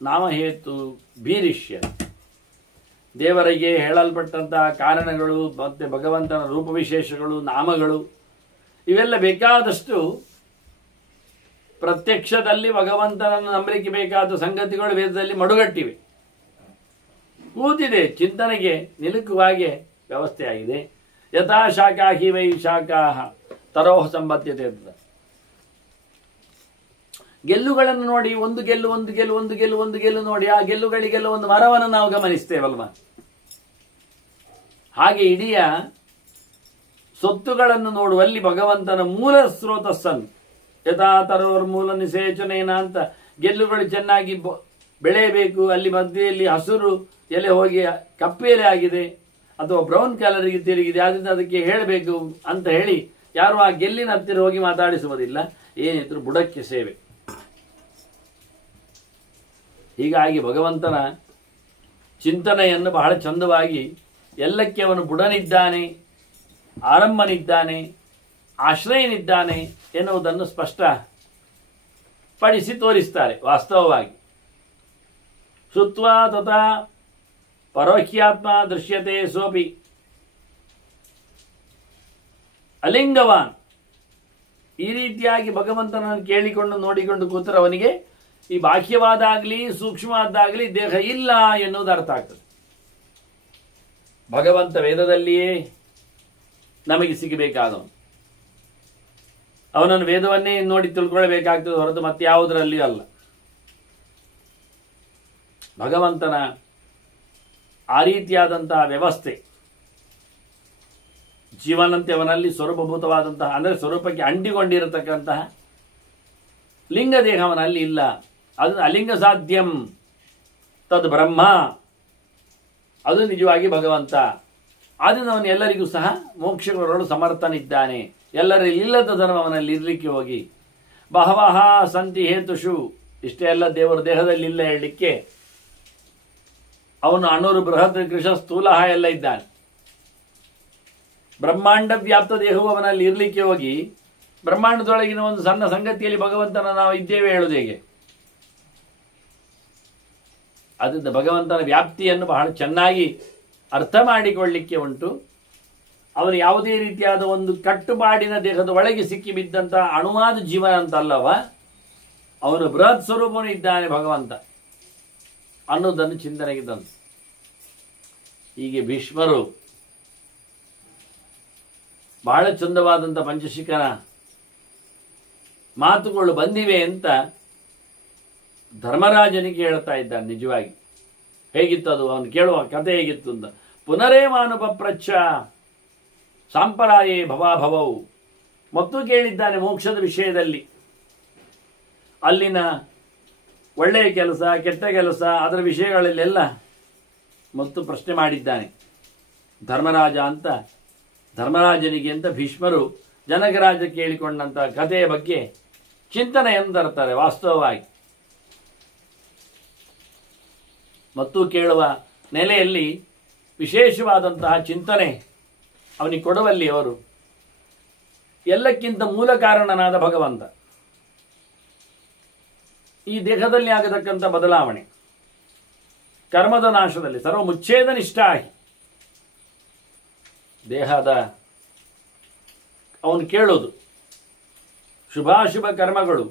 ನಾಮಹೇತು ಭೀರಿಷ್ಯ. ದೇವರಿಗೆ ಹೇಳಲ್ಪಟ್ಟಂತಹ ಕಾರಣಗಳು ಮತ್ತು ಭಗವಂತನ ರೂಪವಿಶೇಷಗಳು, ನಾಮಗಳು ಇವೆಲ್ಲ ಬೇಕಾದಷ್ಟು ಪ್ರತ್ಯಕ್ಷದಲ್ಲಿ ಭಗವಂತನನ್ನು ನಂಬಲಿಕ್ಕೆ ಬೇಕಾದ ಸಂಗತಿಗಳು ವೇದದಲ್ಲಿ ಮಡುಗಟ್ಟಿವೆ, ಕೂತಿದೆ. ಚಿಂತನೆಗೆ ನಿಲುಕುವಾಗೆ ವ್ಯವಸ್ಥೆ ಆಗಿದೆ. ಯಥಾ ಶಾಖಾ ಹಿ ವೈ ಶಾಖಾ ತರೋಹ ಸಂಬದ್ಧತೆ ಅಂತ. ಗೆಲ್ಲುಗಳನ್ನು ನೋಡಿ, ಒಂದು ಗೆಲ್ಲು ನೋಡಿ, ಆ ಗೆಲ್ಲುಗಳಿಗೆಲ್ಲ ಒಂದು ಮರವನ್ನು ನಾವು ಗಮನಿಸ್ತೇವಲ್ವ. ಹಾಗೆ ಇಡೀ ಸೊತ್ತುಗಳನ್ನು ನೋಡುವಲ್ಲಿ ಭಗವಂತನ ಮೂಲ ಸ್ರೋತಸ್ಸನ್ನು ಯಥಾ ತರೋರ್ ಮೂಲ ನಿಸೇಚನೇನ ಅಂತ ಗೆಲ್ಲುಗಳು ಚೆನ್ನಾಗಿ ಬೆಳೆಯಬೇಕು. ಅಲ್ಲಿ ಮಧ್ಯೆಯಲ್ಲಿ ಹಸಿರು ಎಲೆ ಹೋಗಿ ಕಪ್ಪು ಎಲೆ ಆಗಿದೆ ಅಥವಾ ಬ್ರೌನ್ ಕಲರ್ಗೆ ತಿರುಗಿದೆ, ಅದರಿಂದ ಅದಕ್ಕೆ ಹೇಳಬೇಕು ಅಂತ ಹೇಳಿ ಯಾರು ಆ ಗೆಲ್ಲಿನ ಹತ್ತಿರ ಹೋಗಿ ಮಾತಾಡಿಸುವುದಿಲ್ಲ. ಏನಿದ್ರು ಬುಡಕ್ಕೆ ಸೇವೆ. ಹೀಗಾಗಿ ಭಗವಂತನ ಚಿಂತನೆಯನ್ನು ಬಹಳ ಚಂದವಾಗಿ ಎಲ್ಲಕ್ಕೆ ಅವನು ಬುಡನಿದ್ದಾನೆ, ಆರಂಭನಿದ್ದಾನೆ, ಆಶ್ರಯನಿದ್ದಾನೆ ಎನ್ನುವುದನ್ನು ಸ್ಪಷ್ಟಪಡಿಸಿ ತೋರಿಸ್ತಾರೆ. ವಾಸ್ತವವಾಗಿ ಶ್ರುತ್ವಾ ತಥಾ ಪರೋಹ್ಯಾತ್ಮ ದೃಶ್ಯತೆ ಸೋಪಿ ಅಲಿಂಗವಾನ್. ಈ ರೀತಿಯಾಗಿ ಭಗವಂತನನ್ನು ಕೇಳಿಕೊಂಡು ನೋಡಿಕೊಂಡು ಕೂತರೆ ಅವನಿಗೆ ಈ ಬಾಹ್ಯವಾದಾಗಲಿ ಸೂಕ್ಷ್ಮವಾದಾಗಲಿ ದೇಹ ಇಲ್ಲ ಎನ್ನುವುದು ಅರ್ಥ ಆಗ್ತದೆ. ಭಗವಂತ ವೇದದಲ್ಲಿಯೇ ನಮಗೆ ಸಿಗಬೇಕಾದವನು. ಅವನನ್ನು ವೇದವನ್ನೇ ನೋಡಿ ತಿಳ್ಕೊಳ್ಬೇಕಾಗ್ತದೆ ಹೊರತು ಮತ್ತೆ ಯಾವುದರಲ್ಲಿಯೂ ಅಲ್ಲ. ಭಗವಂತನ ಆ ರೀತಿಯಾದಂತಹ ವ್ಯವಸ್ಥೆ ಜೀವನಂತೆ ಅವನಲ್ಲಿ ಸ್ವರೂಪಭೂತವಾದಂತಹ ಅಂದರೆ ಸ್ವರೂಪಕ್ಕೆ ಅಂಟಿಕೊಂಡಿರತಕ್ಕಂತಹ ಲಿಂಗ ದೇಹ ಅವನಲ್ಲಿ ಇಲ್ಲ. ಅದನ್ನು ಅಲಿಂಗ ಸಾಧ್ಯಂ ತದ್ ಬ್ರಹ್ಮ, ಅದು ನಿಜವಾಗಿ ಭಗವಂತ. ಆದ್ದರಿಂದ ಅವನು ಎಲ್ಲರಿಗೂ ಸಹ ಮೋಕ್ಷ ಕೊಡಲು ಸಮರ್ಥನಿದ್ದಾನೆ. ಎಲ್ಲರಿಲ್ಲದ ಧರ್ಮ ಅವನಲ್ಲಿ ಇರಲಿಕ್ಕೆ ಹೋಗಿ ಬಹವಹ ಸಂತಿ ಹೇತುಷು, ಇಷ್ಟೇ ಎಲ್ಲ ದೇವರ ದೇಹದಲ್ಲಿ ಇಲ್ಲ ಹೇಳಲಿಕ್ಕೆ ಅವನು ಅಣುರು ಬೃಹತ್ ಕೃಷ ಸ್ಥೂಲ ಎಲ್ಲ ಇದ್ದಾನೆ. ಬ್ರಹ್ಮಾಂಡ ವ್ಯಾಪ್ತ ದೇಹವು ಅವನಲ್ಲಿ ಇರಲಿಕ್ಕೆ ಹೋಗಿ ಬ್ರಹ್ಮಾಂಡದೊಳಗಿನ ಒಂದು ಸಣ್ಣ ಸಂಗತಿಯಲ್ಲಿ ಭಗವಂತನ ನಾವು ಇದ್ದೇವೆ ಹೇಳುವುದು ಹೇಗೆ? ಅದರಿಂದ ಭಗವಂತನ ವ್ಯಾಪ್ತಿಯನ್ನು ಬಹಳ ಚೆನ್ನಾಗಿ ಅರ್ಥ ಮಾಡಿಕೊಳ್ಳಲಿಕ್ಕೆ ಉಂಟು. ಅವನು ಯಾವುದೇ ರೀತಿಯಾದ ಒಂದು ಕಟ್ಟುಪಾಡಿನ ದೇಹದ ಒಳಗೆ ಸಿಕ್ಕಿ ಬಿದ್ದಂತಹ ಅಣುವಾದ ಜೀವನ ಅಂತಲ್ಲವ, ಅವನು ಬೃಹತ್ ಸ್ವರೂಪನು ಇದ್ದಾನೆ ಭಗವಂತ ಅನ್ನೋದನ್ನು ಚಿಂತನೆಗೆ ತಂದು ಹೀಗೆ ಭೀಷ್ಮರು ಬಹಳ ಚಂದವಾದಂಥ ಪಂಚಶಿಖನ ಮಾತುಗಳು ಬಂದಿವೆ ಅಂತ ಧರ್ಮರಾಜನಿಗೆ ಹೇಳ್ತಾ ಇದ್ದಾನೆ. ನಿಜವಾಗಿ ಹೇಗಿತ್ತು ಅದು, ಅವನು ಕೇಳುವ ಕಥೆ ಹೇಗಿತ್ತು ಅಂತ. ಪುನರೇಮಾನುಪಪ್ರಚ್ಛ ಸಾಂಪರಾಯೇ ಭವಾಭವವು, ಮತ್ತು ಕೇಳಿದ್ದಾನೆ ಮೋಕ್ಷದ ವಿಷಯದಲ್ಲಿ. ಅಲ್ಲಿನ ಒಳ್ಳೆಯ ಕೆಲಸ ಕೆಟ್ಟ ಕೆಲಸ ಅದರ ವಿಷಯಗಳಲ್ಲೆಲ್ಲ ಮತ್ತು ಪ್ರಶ್ನೆ ಮಾಡಿದ್ದಾನೆ ಧರ್ಮರಾಜನಿಗೆ ಅಂತ ಭೀಷ್ಮರು ಜನಕರಾಜ ಕೇಳಿಕೊಂಡಂತ ಕಥೆಯ ಬಗ್ಗೆ ಚಿಂತನೆಯನ್ನು ತರ್ತಾರೆ. ವಾಸ್ತವವಾಗಿ ಮತ್ತು ಕೇಳುವ ನೆಲೆಯಲ್ಲಿ ವಿಶೇಷವಾದಂತಹ ಚಿಂತನೆ ಅವನಿಗೆ ಕೊಡುವಲ್ಲಿ ಅವರು ಎಲ್ಲಕ್ಕಿಂತ ಮೂಲ ಕಾರಣನಾದ ಭಗವಂತ, ಈ ದೇಹದಲ್ಲಿ ಆಗತಕ್ಕಂಥ ಬದಲಾವಣೆ, ಕರ್ಮದ ನಾಶದಲ್ಲಿ ಸರ್ವ ಮುಚ್ಛೇದ ನಿಷ್ಠ ಆಗಿ ದೇಹದ ಅವನು ಕೇಳೋದು ಶುಭಾಶುಭ ಕರ್ಮಗಳು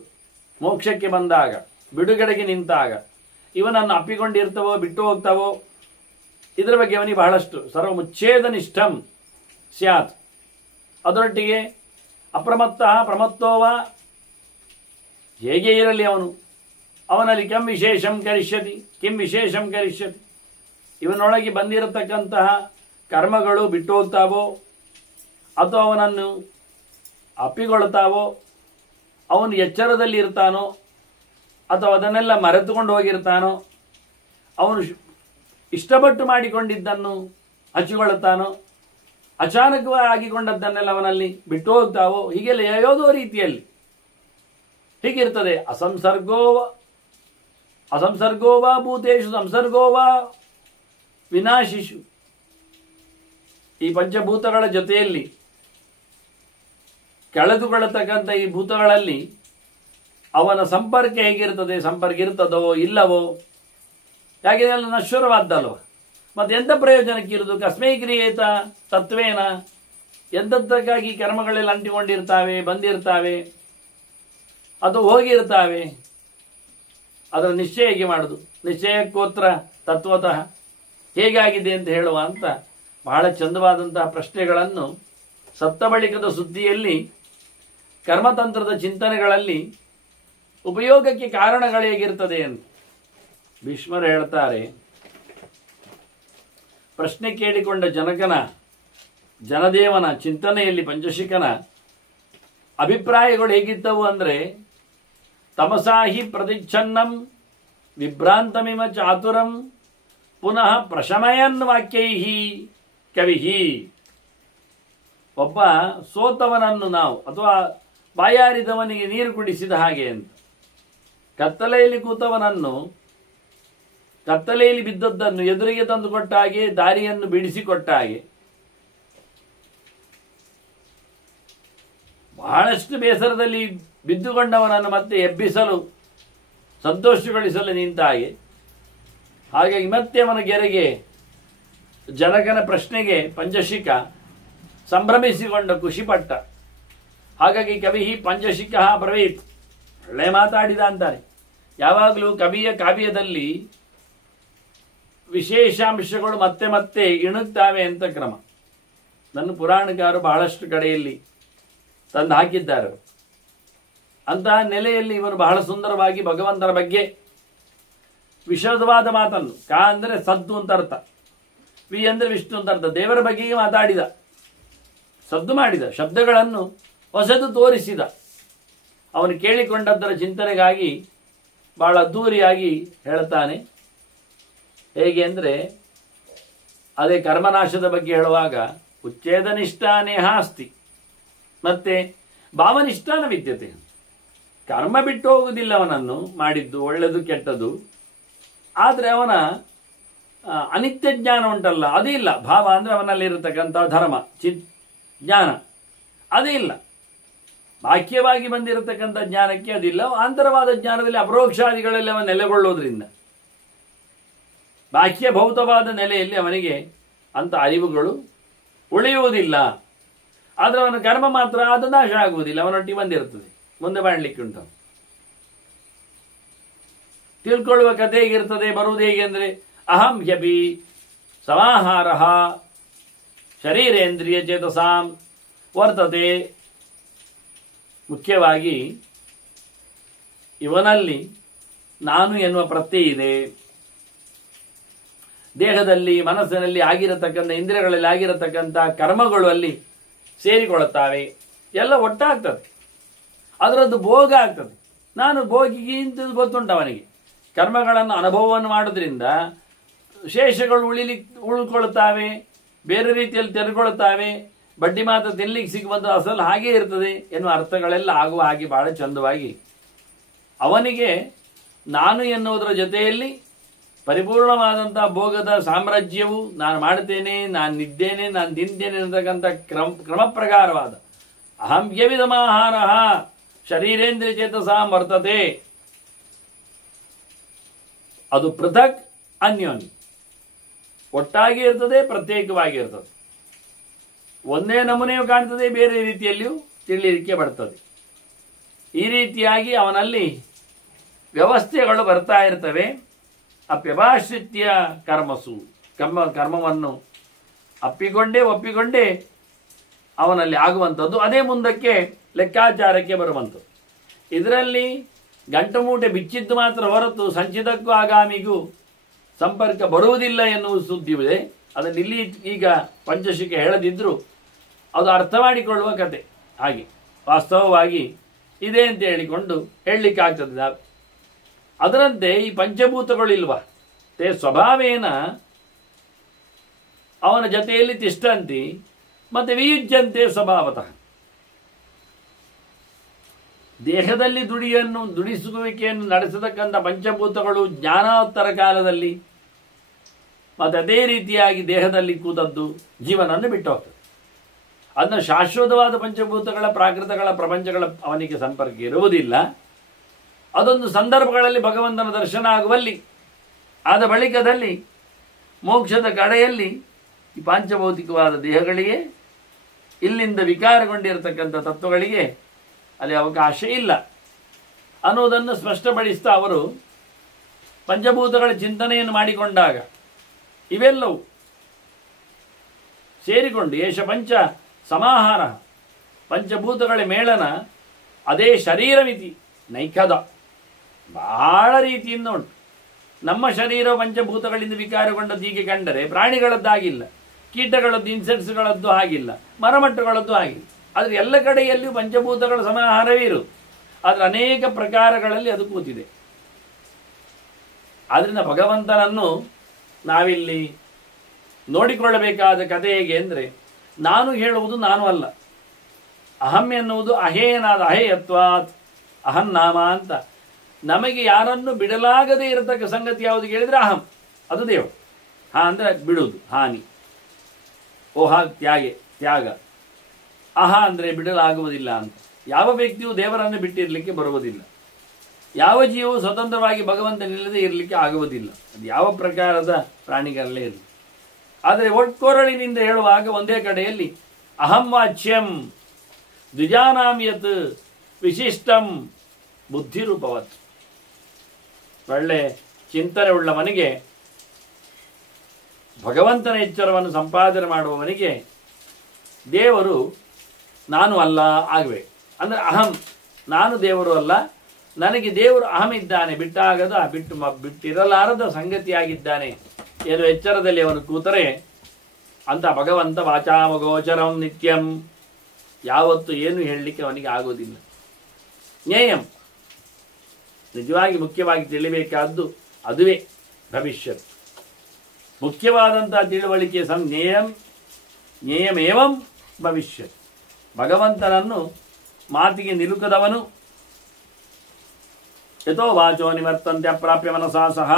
ಮೋಕ್ಷಕ್ಕೆ ಬಂದಾಗ ಬಿಡುಗಡೆಗೆ ನಿಂತಾಗ ಇವನನ್ನು ಅಪ್ಪಿಕೊಂಡಿರ್ತವೋ ಬಿಟ್ಟು ಹೋಗ್ತಾವೋ ಇದರ ಬಗ್ಗೆ ಅವನಿಗೆ ಬಹಳಷ್ಟು ಸರ್ವ ಮುಚ್ಛೇದ ನಿಷ್ಠಂ ಸ್ಯಾತ್. ಅದರೊಟ್ಟಿಗೆ ಅಪ್ರಮತ್ತ ಪ್ರಮತ್ತೋವ, ಹೇಗೆ ಇರಲಿ ಅವನಲ್ಲಿ ಕಿಂ ವಿಶೇಷಂ ಕರಿಷ್ಯತಿ, ಇವನೊಳಗೆ ಬಂದಿರತಕ್ಕಂತಹ ಕರ್ಮಗಳು ಬಿಟ್ಟು ಹೋಗ್ತಾವೋ ಅಥವಾ ಅವನನ್ನು ಅಪ್ಪಿಕೊಳ್ತಾವೋ, ಅವನು ಎಚ್ಚರದಲ್ಲಿ ಇರ್ತಾನೋ ಅಥವಾ ಅದನ್ನೆಲ್ಲ ಮರೆತುಕೊಂಡು ಹೋಗಿರ್ತಾನೋ, ಅವನು ಇಷ್ಟಪಟ್ಟು ಮಾಡಿಕೊಂಡಿದ್ದನ್ನು ಹಚ್ಚಿಕೊಳ್ಳುತ್ತಾನೋ, ಅಚಾನಕವಾಗಿ ಆಗಿಕೊಂಡದ್ದನ್ನೆಲ್ಲ ಅವನಲ್ಲಿ ಬಿಟ್ಟು ಹೋಗ್ತಾವೋ, ಹೀಗೆಲ್ಲ ಯಾವುದೋ ರೀತಿಯಲ್ಲಿ ಹೀಗಿರ್ತದೆ. ಅಸಂಸರ್ಗೋವಾ ಭೂತೇಶು ಸಂಸರ್ಗೋವಾ ವಿನಾಶಿಷು, ಈ ಪಂಚಭೂತಗಳ ಜೊತೆಯಲ್ಲಿ ಕಳೆದುಕೊಳ್ಳತಕ್ಕಂಥ ಈ ಭೂತಗಳಲ್ಲಿ ಅವನ ಸಂಪರ್ಕ ಹೇಗಿರ್ತದೆ, ಸಂಪರ್ಕ ಇರ್ತದೋ ಇಲ್ಲವೋ, ಯಾಕೆ ನಶ್ವರವಾದ್ದಲ್ವ, ಮತ್ತೆ ಎಂಥ ಪ್ರಯೋಜನಕ್ಕಿರುವುದು? ಕಸ್ಮೈ ಕ್ರಿಯೇತ ತತ್ವೇನ, ಎಂಥದ್ದಕ್ಕಾಗಿ ಕರ್ಮಗಳೆಲ್ಲ ಅಂಟಿಕೊಂಡಿರ್ತಾವೆ, ಬಂದಿರ್ತಾವೆ, ಅದು ಹೋಗಿರ್ತಾವೆ, ಅದರ ನಿಶ್ಚಯ ಹೇಗೆ ಮಾಡುದು? ನಿಶ್ಚಯಕ್ಕೋತ್ರ ತತ್ವತಃ ಹೇಗಾಗಿದೆ ಅಂತ ಹೇಳುವ ಅಂತ ಬಹಳ ಚಂದವಾದಂತಹ ಪ್ರಶ್ನೆಗಳನ್ನು ಸತ್ತ ಬಳಿಕದ ಸುದ್ದಿಯಲ್ಲಿ ಕರ್ಮತಂತ್ರದ ಚಿಂತನೆಗಳಲ್ಲಿ ಉಪಯೋಗಕ್ಕೆ ಕಾರಣಗಳು ಹೇಗಿರ್ತದೆ ಅಂತ ಭೀಷ್ಮರು ಹೇಳ್ತಾರೆ. ಪ್ರಶ್ನೆ ಕೇಳಿಕೊಂಡ ಜನದೇವನ ಚಿಂತನೆಯಲ್ಲಿ ಪಂಚಶಿಖನ ಅಭಿಪ್ರಾಯಗಳು ಹೇಗಿದ್ದವು ಅಂದರೆ, ತಮಸಾಹಿ ಪ್ರತಿಚ್ಛನ್ನಂ ವಿಭ್ರಾಂತಮಿಮ ಚಾತುರಂ ಪುನಃ ಪ್ರಶಮಯನ್ ವಾಕ್ಯೈಹಿ ಕವಿಹಿ. ಒಬ್ಬ ಸೋತವನನ್ನು ನಾವು ಅಥವಾ ಬಾಯಾರಿದವನಿಗೆ ನೀರು ಕುಡಿಸಿದ ಹಾಗೆ ಅಂತ, ಕತ್ತಲೆಯಲ್ಲಿ ಕೂತವನನ್ನು ಕತ್ತಲೆಯಲ್ಲಿ ಬಿದ್ದದ್ದನ್ನು ಎದುರಿಗೆ ತಂದು ಕೊಟ್ಟ ಹಾಗೆ, ದಾರಿಯನ್ನು ಬಿಡಿಸಿಕೊಟ್ಟ ಹಾಗೆ, ಬಹಳಷ್ಟು ಬೇಸರದಲ್ಲಿ ಬಿದ್ದುಕೊಂಡವನನ್ನು ಮತ್ತೆ ಎಬ್ಬಿಸಲು ಸಂತೋಷಗೊಳಿಸಲು ನಿಂತ ಹಾಗೆ, ಹಾಗಾಗಿ ಮತ್ತೆ ಅವನ ಗೆರೆಗೆ ಜನಕನ ಪ್ರಶ್ನೆಗೆ ಪಂಚಶಿಖ ಸಂಭ್ರಮಿಸಿಕೊಂಡ ಖುಷಿಪಟ್ಟ. ಹಾಗಾಗಿ ಕವಿ ಪಂಚಶಿಖ ಬ್ರವೀತ್, ಒಳ್ಳೆ ಮಾತಾಡಿದ ಅಂತಾರೆ. ಯಾವಾಗಲೂ ಕವಿಯ ಕಾವ್ಯದಲ್ಲಿ ವಿಶೇಷಾಂಶಗಳು ಮತ್ತೆ ಮತ್ತೆ ಇಣುಕ್ತಾವೆ ಅಂತ ಕ್ರಮ. ನನ್ನ ಪುರಾಣಕಾರರು ಬಹಳಷ್ಟು ಕಡೆಯಲ್ಲಿ ತಂದು ಹಾಕಿದ್ದಾರೆ. ಅಂತಹ ನೆಲೆಯಲ್ಲಿ ಇವರು ಬಹಳ ಸುಂದರವಾಗಿ ಭಗವಂತನ ಬಗ್ಗೆ ವಿಶದವಾದ ಮಾತನ್ನು, ಕ ಅಂದರೆ ಸದ್ದು ಅಂತ ಅರ್ಥ, ವಿ ಅಂದರೆ ವಿಷ್ಣು ಅಂತ ಅರ್ಥ, ದೇವರ ಬಗ್ಗೆಗೆ ಮಾತಾಡಿದ, ಸದ್ದು ಮಾಡಿದ, ಶಬ್ದಗಳನ್ನು ಹೊಸದು ತೋರಿಸಿದ. ಅವನು ಕೇಳಿಕೊಂಡದ್ದರ ಚಿಂತನೆಗಾಗಿ ಬಹಳ ಅದ್ದೂರಿಯಾಗಿ ಹೇಳ್ತಾನೆ. ಹೇಗೆ ಅಂದರೆ, ಅದೇ ಕರ್ಮನಾಶದ ಬಗ್ಗೆ ಹೇಳುವಾಗ ಉಚ್ಛೇದನಿಷ್ಠಾನೇಹ ಅಸ್ತಿ, ಮತ್ತೆ ಭಾವನಿಷ್ಠಾನ ವಿದ್ಯತೆ. ಕರ್ಮ ಬಿಟ್ಟು ಹೋಗುವುದಿಲ್ಲ ಅವನನ್ನು ಮಾಡಿದ್ದು ಒಳ್ಳೆದು ಕೆಟ್ಟದು, ಆದರೆ ಅವನ ಅನಿತ್ಯ ಜ್ಞಾನ ಉಂಟಲ್ಲ ಅದೇ ಇಲ್ಲ. ಭಾವ ಅಂದರೆ ಅವನಲ್ಲಿ ಇರತಕ್ಕಂಥ ಧರ್ಮ ಜ್ಞಾನ ಅದೇ ಇಲ್ಲ. ಬಾಹ್ಯವಾಗಿ ಬಂದಿರತಕ್ಕಂಥ ಜ್ಞಾನಕ್ಕೆ ಅದಿಲ್ಲ. ಆಂತರವಾದ ಜ್ಞಾನದಲ್ಲಿ ಅಪರೋಕ್ಷಾದಿಗಳಲ್ಲಿ ಅವನು ನೆಲೆಗೊಳ್ಳುವುದರಿಂದ ಬಾಹ್ಯ ಭೌತವಾದ ನೆಲೆಯಲ್ಲಿ ಅವನಿಗೆ ಅಂಥ ಅರಿವುಗಳು ಉಳಿಯುವುದಿಲ್ಲ. ಆದರೆ ಅವನ ಕರ್ಮ ಮಾತ್ರ ಅದು ನಾಶ ಆಗುವುದಿಲ್ಲ, ಅವನೊಟ್ಟಿಗೆ ಬಂದಿರುತ್ತದೆ, ಮುಂದೆ ಮಾಡಲಿಕ್ಕೆ ಉಂಟು. ತಿಳ್ಕೊಳ್ಳುವ ಕಥೆ ಹೇಗಿರ್ತದೆ, ಬರುವುದು ಹೇಗೆ ಅಂದರೆ, ಅಹಂ ಹ್ಯಪಿ ಸಮಾಹಾರ ಶರೀರೇಂದ್ರಿಯ ಚೇತಸಾಂ ವರ್ತತೆ. ಮುಖ್ಯವಾಗಿ ಇವನಲ್ಲಿ ನಾನು ಎನ್ನುವ ಪ್ರತ್ಯಯ ಇದೆ. ದೇಹದಲ್ಲಿ ಮನಸ್ಸಿನಲ್ಲಿ ಆಗಿರತಕ್ಕಂಥ, ಇಂದ್ರಿಯಗಳಲ್ಲಿ ಆಗಿರತಕ್ಕಂಥ ಕರ್ಮಗಳು ಅಲ್ಲಿ ಸೇರಿಕೊಳ್ಳುತ್ತವೆ, ಎಲ್ಲ ಒಟ್ಟಾಗ್ತದೆ, ಅದರದ್ದು ಭೋಗ ಆಗ್ತದೆ. ನಾನು ಭೋಗಿಗೆ ಇಂತ ಗೊತ್ತುಂಟು ಅವನಿಗೆ. ಕರ್ಮಗಳನ್ನು ಅನುಭವವನ್ನು ಮಾಡೋದ್ರಿಂದ ಶೇಷಗಳು ಉಳ್ಕೊಳ್ತಾವೆ, ಬೇರೆ ರೀತಿಯಲ್ಲಿ ತೆರೆದುಕೊಳ್ಳುತ್ತವೆ, ಬಡ್ಡಿ ಮಾತ್ರ ತಿನ್ಲಿಕ್ಕೆ ಸಿಗುವಂಥ ಅಸಲು ಹಾಗೇ ಇರ್ತದೆ ಎನ್ನುವ ಅರ್ಥಗಳೆಲ್ಲ ಆಗುವ ಹಾಗೆ ಬಹಳ ಚಂದವಾಗಿ ಅವನಿಗೆ ನಾನು ಎನ್ನುವುದರ ಜೊತೆಯಲ್ಲಿ ಪರಿಪೂರ್ಣವಾದಂಥ ಭೋಗದ ಸಾಮ್ರಾಜ್ಯವು ನಾನು ಮಾಡ್ತೇನೆ, ನಾನು ನಿದ್ದೇನೆ, ನಾನು ತಿಂತೇನೆ ಅನ್ನತಕ್ಕಂಥ ಕ್ರಮ ಪ್ರಕಾರವಾದ ಅಹಂ ಯವಿದಮಾಹಾರ ಶರೀರೇಂದ್ರಿಯ ಚೇತಸಾಂ ವರ್ತತೆ. ಅದು ಪೃಥಕ್ ಅನ್ಯೋನ್ಯ, ಒಟ್ಟಾಗಿ ಇರ್ತದೆ, ಪ್ರತ್ಯೇಕವಾಗಿ ಇರ್ತದೆ. ಒಂದೇ ನಮೂನೆಯೂ ಕಾಣ್ತದೆ, ಬೇರೆ ರೀತಿಯಲ್ಲಿಯೂ ತಿಳಿಯಲಿಕ್ಕೆ ಬರ್ತದೆ. ಈ ರೀತಿಯಾಗಿ ಅವನಲ್ಲಿ ವ್ಯವಸ್ಥೆಗಳು ಬರ್ತಾ ಇರ್ತವೆ. ಅಪ್ಯಭಾಶ್ರಿತ್ಯ ಕರ್ಮಸು, ಕರ್ಮವನ್ನು ಒಪ್ಪಿಕೊಂಡೇ ಅವನಲ್ಲಿ ಆಗುವಂಥದ್ದು. ಅದೇ ಮುಂದಕ್ಕೆ ಲೆಕ್ಕಾಚಾರಕ್ಕೆ ಬರುವಂಥದ್ದು. ಇದರಲ್ಲಿ ಗಂಟು ಮೂಟೆ ಬಿಚ್ಚಿದ್ದು ಮಾತ್ರ ಹೊರತು ಸಂಚಿತಕ್ಕೂ ಆಗಾಮಿಗೂ ಸಂಪರ್ಕ ಬರುವುದಿಲ್ಲ ಎನ್ನುವ ಸುದ್ದಿ ಇದೆ. ಅದನ್ನು ಇಲ್ಲಿ ಈಗ ಪಂಚಶಿಖ ಹೇಳದಿದ್ದರೂ ಅದು ಅರ್ಥ ಮಾಡಿಕೊಳ್ಳುವ ಕತೆ ಹಾಗೆ ವಾಸ್ತವವಾಗಿ ಇದೆ ಅಂತ ಹೇಳಿಕೊಂಡು ಹೇಳಲಿಕ್ಕಾಗ್ತದೆ. ಅದರಂತೆ ಈ ಪಂಚಭೂತಗಳಿಲ್ವಾ, ತೇ ಸ್ವಭಾವೇನ ಅವನ ಜೊತೆಯಲ್ಲಿ ತಿಷ್ಟಂತಿ ಮತ್ತೆ ವಿಯುಜ್ಯಂತೆ ಸ್ವಭಾವತಃ. ದೇಹದಲ್ಲಿ ದುಡಿಸುವಿಕೆಯನ್ನು ನಡೆಸತಕ್ಕಂಥ ಪಂಚಭೂತಗಳು ಜ್ಞಾನೋತ್ತರ ಕಾಲದಲ್ಲಿ ಮತ್ತೆ ಅದೇ ರೀತಿಯಾಗಿ ದೇಹದಲ್ಲಿ ಕೂತದ್ದು ಜೀವನವನ್ನು ಬಿಟ್ಟು ಹೋಗ್ತದೆ. ಅದನ್ನು ಶಾಶ್ವತವಾದ ಪಂಚಭೂತಗಳ ಪ್ರಾಕೃತಗಳ ಪ್ರಪಂಚಗಳ ಅವನಿಗೆ ಸಂಪರ್ಕ ಇರುವುದಿಲ್ಲ. ಅದೊಂದು ಸಂದರ್ಭಗಳಲ್ಲಿ ಭಗವಂತನ ದರ್ಶನ ಆಗುವಲ್ಲಿ ಆದ ಬಳಿಕದಲ್ಲಿ ಮೋಕ್ಷದ ಕಡೆಯಲ್ಲಿ ಈ ಪಾಂಚಭೌತಿಕವಾದ ದೇಹಗಳಿಗೆ, ಇಲ್ಲಿಂದ ವಿಕಾರಗೊಂಡಿರತಕ್ಕಂಥ ತತ್ವಗಳಿಗೆ ಅಲ್ಲಿ ಅವಕಾಶ ಇಲ್ಲ ಅನ್ನೋದನ್ನು ಸ್ಪಷ್ಟಪಡಿಸ್ತಾ ಅವರು ಪಂಚಭೂತಗಳ ಚಿಂತನೆಯನ್ನು ಮಾಡಿಕೊಂಡಾಗ ಇವೆಲ್ಲವೂ ಸೇರಿಕೊಂಡು ಏಷ ಪಂಚ ಸಮಾಹಾರ, ಪಂಚಭೂತಗಳ ಮೇಳನ ಅದೇ ಶರೀರಮಿತಿ ನೈಖದ, ಬಹಳ ರೀತಿಯಿಂದ ಉಂಟು. ನಮ್ಮ ಶರೀರ ಪಂಚಭೂತಗಳಿಂದ ವಿಕಾರಗೊಂಡದ್ದು ಹೀಗೆ ಕಂಡರೆ ಪ್ರಾಣಿಗಳದ್ದಾಗಿಲ್ಲ, ಕೀಟಗಳದ್ದು ಇನ್ಸೆಕ್ಟ್ಸ್ಗಳದ್ದು ಆಗಿಲ್ಲ, ಮರಮಟ್ಟುಗಳದ್ದು ಆಗಿಲ್ಲ. ಆದರೆ ಎಲ್ಲ ಕಡೆಯಲ್ಲಿಯೂ ಪಂಚಭೂತಗಳ ಸಮಾಹಾರವೇ ಇರುವುದು. ಆದರೆ ಅನೇಕ ಪ್ರಕಾರಗಳಲ್ಲಿ ಅದು ಕೂತಿದೆ. ಆದ್ದರಿಂದ ಭಗವಂತನನ್ನು ನಾವಿಲ್ಲಿ ನೋಡಿಕೊಳ್ಳಬೇಕಾದ ಕಥೆ ಹೇಗೆ ಅಂದರೆ, ನಾನು ಹೇಳುವುದು ನಾನು ಅಲ್ಲ, ಅಹಂ ಎನ್ನುವುದು ಅಹೇನಾದ ಅಹೇಯತ್ವಾತ್ ಅಹನ್ನಾಮ ಅಂತ. ನಮಗೆ ಯಾರನ್ನು ಬಿಡಲಾಗದೇ ಇರತಕ್ಕ ಸಂಗತಿ ಯಾವುದು ಕೇಳಿದರೆ ಅಹಂ, ಅದು ದೇವರು. ಹಾ ಅಂದರೆ ಬಿಡುವುದು, ಹಾನಿ. ಓಹ ತ್ಯಾಗ. ಅಹ ಅಂದರೆ ಬಿಡಲಾಗುವುದಿಲ್ಲ ಅಂತ. ಯಾವ ವ್ಯಕ್ತಿಯು ದೇವರನ್ನು ಬಿಟ್ಟಿರಲಿಕ್ಕೆ ಬರುವುದಿಲ್ಲ. ಯಾವ ಜೀವವು ಸ್ವತಂತ್ರವಾಗಿ ಭಗವಂತನಿಲ್ಲದೆ ಇರಲಿಕ್ಕೆ ಆಗುವುದಿಲ್ಲ. ಅದು ಯಾವ ಪ್ರಕಾರದ ಪ್ರಾಣಿಗಳಲ್ಲೇ ಇರಲಿ. ಆದರೆ ಒಟ್ಕೊರಳಿನಿಂದ ಹೇಳುವಾಗ ಒಂದೇ ಕಡೆಯಲ್ಲಿ ಅಹಂ ವಾಚ್ಯಂ ದ್ವಿಜಾನಾಂ ಯತ್ ವಿಶಿಷ್ಟಂ ಬುದ್ಧಿರೂಪವತ್. ಒಳ್ಳೆ ಚಿಂತನೆ ಉಳ್ಳವನಿಗೆ, ಭಗವಂತನ ಎಚ್ಚರವನ್ನು ಸಂಪಾದನೆ ಮಾಡುವವನಿಗೆ ದೇವರು ನಾನು ಅಲ್ಲ ಆಗಬೇಕು. ಅಂದರೆ ಅಹಂ, ನಾನು ದೇವರು ಅಲ್ಲ, ನನಗೆ ದೇವರು ಅಹಂ ಇದ್ದಾನೆ, ಬಿಟ್ಟಾಗದ ಬಿಟ್ಟಿರಲಾರದ ಸಂಗತಿಯಾಗಿದ್ದಾನೆ ಏನು ಎಚ್ಚರದಲ್ಲಿ ಅವನು ಕೂತರೆ ಅಂತ ಭಗವಂತ ವಾಚಾಮಗೋಚರಂ ನಿತ್ಯಂ, ಯಾವತ್ತು ಏನು ಹೇಳಲಿಕ್ಕೆ ಅವನಿಗೆ ಆಗೋದಿಲ್ಲ. ಜ್ಞೇಯಂ, ನಿಜವಾಗಿ ಮುಖ್ಯವಾಗಿ ತಿಳಿಬೇಕಾದ್ದು ಅದುವೇ ಭವಿಷ್ಯತ್. ಮುಖ್ಯವಾದಂತಹ ತಿಳುವಳಿಕೆ ಜ್ಞೇಯಮೇವಂ ಭವಿಷ್ಯತ್. ಭಗವಂತನನ್ನು ಮಾತಿಗೆ ನಿಲುಕದವನು ಯಥೋ ವಾಚೋ ನಿವರ್ತಂತೆ ಅಪ್ರಾಪ್ಯ ಮನಸಾ ಸಹ.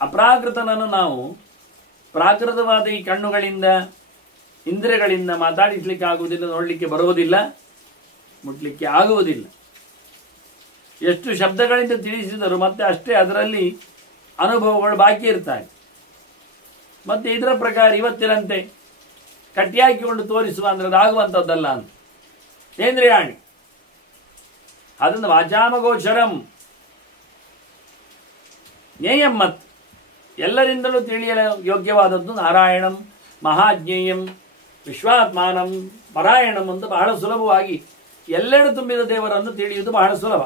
ಅಪ್ರಾಕೃತನನ್ನು ನಾವು ಪ್ರಾಕೃತವಾದ ಈ ಕಣ್ಣುಗಳಿಂದ ಇಂದ್ರಿಯಗಳಿಂದ ಮಾತಾಡಿಸ್ಲಿಕ್ಕೆ ಆಗುವುದಿಲ್ಲ, ನೋಡಲಿಕ್ಕೆ ಬರುವುದಿಲ್ಲ, ಮುಟ್ಲಿಕ್ಕೆ ಆಗುವುದಿಲ್ಲ. ಎಷ್ಟು ಶಬ್ದಗಳಿಂದ ತಿಳಿಸಿದರು ಮತ್ತೆ ಅಷ್ಟೇ ಅದರಲ್ಲಿ ಅನುಭವಗಳು ಬಾಕಿ ಇರ್ತಾರೆ. ಮತ್ತೆ ಇದರ ಪ್ರಕಾರ ಇವತ್ತಿನಂತೆ ಕಟ್ಟಿಯಾಕಿಕೊಂಡು ತೋರಿಸುವ ಅಂದ್ರೆ ಅದಾಗುವಂಥದ್ದಲ್ಲ ಅಂತ ಏಂದ್ರಿಯಾಣಿ. ಅದನ್ನು ವಾಚಾಮಗೋಚರಂ ಜ್ಞೇಯಂ ಮತ್, ಎಲ್ಲರಿಂದಲೂ ತಿಳಿಯಲು ಯೋಗ್ಯವಾದದ್ದು ನಾರಾಯಣಂ ಮಹಾಜ್ಞೇಯಂ ವಿಶ್ವಾತ್ಮಾನಂ ಪರಾಯಣಂ ಅಂತ ಬಹಳ ಸುಲಭವಾಗಿ ಎಲ್ಲೆಡೆ ತುಂಬಿದ ದೇವರನ್ನು ತಿಳಿಯುವುದು ಬಹಳ ಸುಲಭ.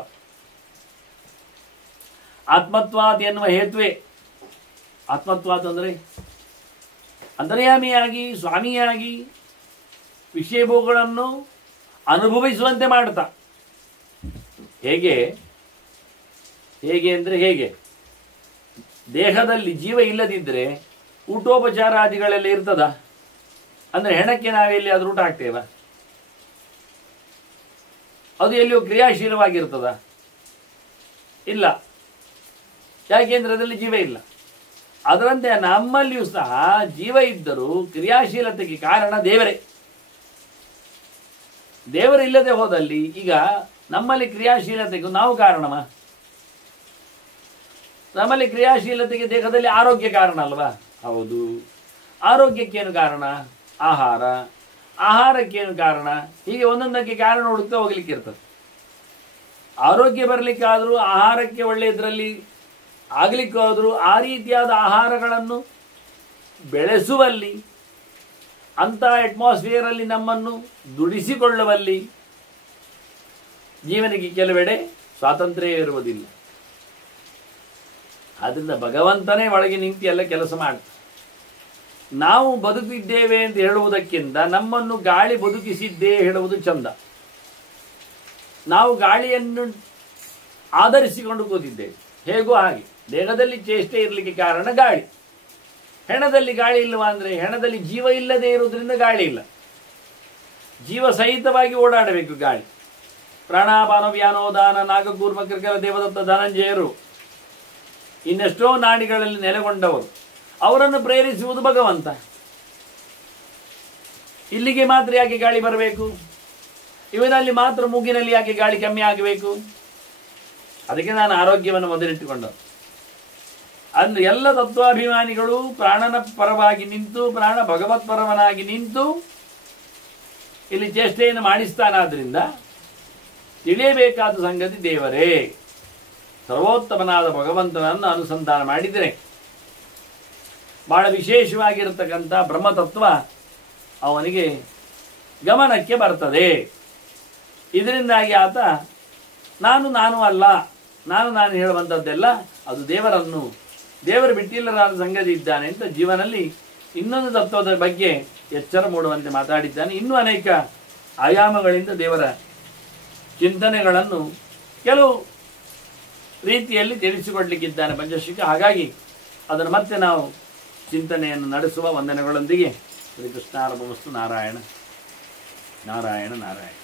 ಆತ್ಮತ್ವಾತ್ ಎನ್ನುವ ಹೇತುವೆ. ಆತ್ಮತ್ವಾತ್ ಅಂದರೆ ಅಂತರ್ಯಾಮಿಯಾಗಿ ಸ್ವಾಮಿಯಾಗಿ ವಿಷಯಭೋಗಗಳನ್ನು ಅನುಭವಿಸುವಂತೆ ಮಾಡ್ತಾ. ಹೇಗೆ ಅಂದರೆ ಹೇಗೆ ದೇಹದಲ್ಲಿ ಜೀವ ಇಲ್ಲದಿದ್ದರೆ ಊಟೋಪಚಾರಾದಿಗಳೆಲ್ಲ ಇರ್ತದ? ಅಂದರೆ ಹೆಣಕ್ಕೆ ನಾವೆಲ್ಲಿ ಅದು ಊಟ ಹಾಕ್ತೇವ? ಅದು ಎಲ್ಲಿಯೂ ಕ್ರಿಯಾಶೀಲವಾಗಿರ್ತದ? ಇಲ್ಲ. ಯಾಕೆಂದ್ರೆ ಅದರಲ್ಲಿ ಜೀವ ಇಲ್ಲ. ಅದರಂತೆ ನಮ್ಮಲ್ಲಿಯೂ ಸಹ ಜೀವ ಇದ್ದರೂ ಕ್ರಿಯಾಶೀಲತೆಗೆ ಕಾರಣ ದೇವರೇ. ದೇವರಿಲ್ಲದೆ ಹೋದಲ್ಲಿ ಈಗ ನಮ್ಮಲ್ಲಿ ಕ್ರಿಯಾಶೀಲತೆಗೂ ನಾವು ಕಾರಣವಾ? ನಮ್ಮಲ್ಲಿ ಕ್ರಿಯಾಶೀಲತೆಗೆ ದೇಹದಲ್ಲಿ ಆರೋಗ್ಯ ಕಾರಣ ಅಲ್ವಾ? ಹೌದು. ಆರೋಗ್ಯಕ್ಕೇನು ಕಾರಣ? ಆಹಾರ. ಆಹಾರಕ್ಕೇನು ಕಾರಣ? ಹೀಗೆ ಒಂದೊಂದಕ್ಕೆ ಕಾರಣ ಹುಡುಕ್ತಾ ಹೋಗ್ಲಿಕ್ಕೆ ಇರ್ತದೆ. ಆರೋಗ್ಯ ಬರಲಿಕ್ಕಾದರೂ ಆಹಾರಕ್ಕೆ ಒಳ್ಳೆ ಇದರಲ್ಲಿ ಆಗಲಿಕ್ಕೆ ಹೋದರೂ ಆ ರೀತಿಯಾದ ಆಹಾರಗಳನ್ನು ಬೆಳೆಸುವಲ್ಲಿ, ಅಂಥ ಅಟ್ಮಾಸ್ಫಿಯರಲ್ಲಿ ನಮ್ಮನ್ನು ದುಡಿಸಿಕೊಳ್ಳುವಲ್ಲಿ ಜೀವನಿಗೆ ಕೆಲವೆಡೆ ಸ್ವಾತಂತ್ರ್ಯ ಇರುವುದಿಲ್ಲ. ಆದ್ದರಿಂದ ಭಗವಂತನೇ ಒಳಗೆ ನಿಂತು ಎಲ್ಲ ಕೆಲಸ ಮಾಡ್ತಾರೆ. ನಾವು ಬದುಕಿದ್ದೇವೆ ಅಂತ ಹೇಳುವುದಕ್ಕಿಂತ ನಮ್ಮನ್ನು ಗಾಳಿ ಬದುಕಿಸಿದ್ದೇ ಹೇಳುವುದು ಚಂದ. ನಾವು ಗಾಳಿಯನ್ನು ಆಧರಿಸಿಕೊಂಡು ಕೂತಿದ್ದೇವೆ, ಹೇಗೋ ಹಾಗೆ. ದೇಹದಲ್ಲಿ ಚೇಷ್ಟೆ ಇರಲಿಕ್ಕೆ ಕಾರಣ ಗಾಳಿ. ಹೆಣದಲ್ಲಿ ಗಾಳಿ ಇಲ್ಲವಾ ಅಂದರೆ ಹೆಣದಲ್ಲಿ ಜೀವ ಇಲ್ಲದೆ ಇರುವುದರಿಂದ ಗಾಳಿ ಇಲ್ಲ. ಜೀವ ಸಹಿತವಾಗಿ ಓಡಾಡಬೇಕು ಗಾಳಿ. ಪ್ರಾಣಾಪಾನ ವ್ಯಾನೋದಾನ ನಾಗಕೂರ್ಮ ಕೃಕರ ದೇವದತ್ತ ಧನಂಜಯರು ಇನ್ನೆಷ್ಟೋ ನಾಡಿಗಳಲ್ಲಿ ನೆಲೆಗೊಂಡವರು. ಅವರನ್ನು ಪ್ರೇರಿಸುವುದು ಭಗವಂತ. ಇಲ್ಲಿಗೆ ಮಾತ್ರ ಯಾಕೆ ಗಾಳಿ ಬರಬೇಕು? ಇವನಲ್ಲಿ ಮಾತ್ರ ಮೂಗಿನಲ್ಲಿ ಯಾಕೆ ಗಾಳಿ ಕಮ್ಮಿ ಆಗಬೇಕು? ಅದಕ್ಕೆ ನಾನು ಆರೋಗ್ಯವನ್ನು ಮೊದಲಿಟ್ಟುಕೊಂಡ. ಅಂದ್ರೆ ಎಲ್ಲ ತತ್ವಾಭಿಮಾನಿಗಳು ಪ್ರಾಣನ ಪರವಾಗಿ ನಿಂತು, ಪ್ರಾಣ ಭಗವತ್ ಪರವನಾಗಿ ನಿಂತು ಇಲ್ಲಿ ಚೇಷ್ಟೆಯನ್ನು ಮಾಡಿಸ್ತಾನಾದ್ರಿಂದ ತಿಳಿಯಬೇಕಾದ ಸಂಗತಿ ದೇವರೇ. ಸರ್ವೋತ್ತಮನಾದ ಭಗವಂತನನ್ನು ಅನುಸಂಧಾನ ಮಾಡಿದರೆ ಬಹಳ ವಿಶೇಷವಾಗಿರತಕ್ಕಂಥ ಬ್ರಹ್ಮತತ್ವ ಅವನಿಗೆ ಗಮನಕ್ಕೆ ಬರ್ತದೆ. ಇದರಿಂದಾಗಿ ಆತ ನಾನು ಅಲ್ಲ, ನಾನು ಹೇಳುವಂಥದ್ದೆಲ್ಲ ಅದು ದೇವರು ಬಿಟ್ಟಿಲ್ಲರಾದ ಸಂಗತಿ ಇದ್ದಾನೆ ಅಂತ ಜೀವನಲ್ಲಿ ಇನ್ನೊಂದು ತತ್ವದ ಬಗ್ಗೆ ಎಚ್ಚರ ಮೂಡುವಂತೆ ಮಾತಾಡಿದ್ದಾನೆ. ಇನ್ನೂ ಅನೇಕ ಆಯಾಮಗಳಿಂದ ದೇವರ ಚಿಂತನೆಗಳನ್ನು ಕೆಲವು ರೀತಿಯಲ್ಲಿ ತಿಳಿಸಿಕೊಡ್ಲಿಕ್ಕಿದ್ದಾನೆ ಪಂಚಶಿಖ. ಹಾಗಾಗಿ ಅದನ್ನು ಮತ್ತೆ ನಾವು ಚಿಂತನೆಯನ್ನು ನಡೆಸುವ ವಂದನೆಗಳೊಂದಿಗೆ ಶ್ರೀಕೃಷ್ಣಾರ್ಪಣಮಸ್ತು. ನಾರಾಯಣ ನಾರಾಯಣ ನಾರಾಯಣ.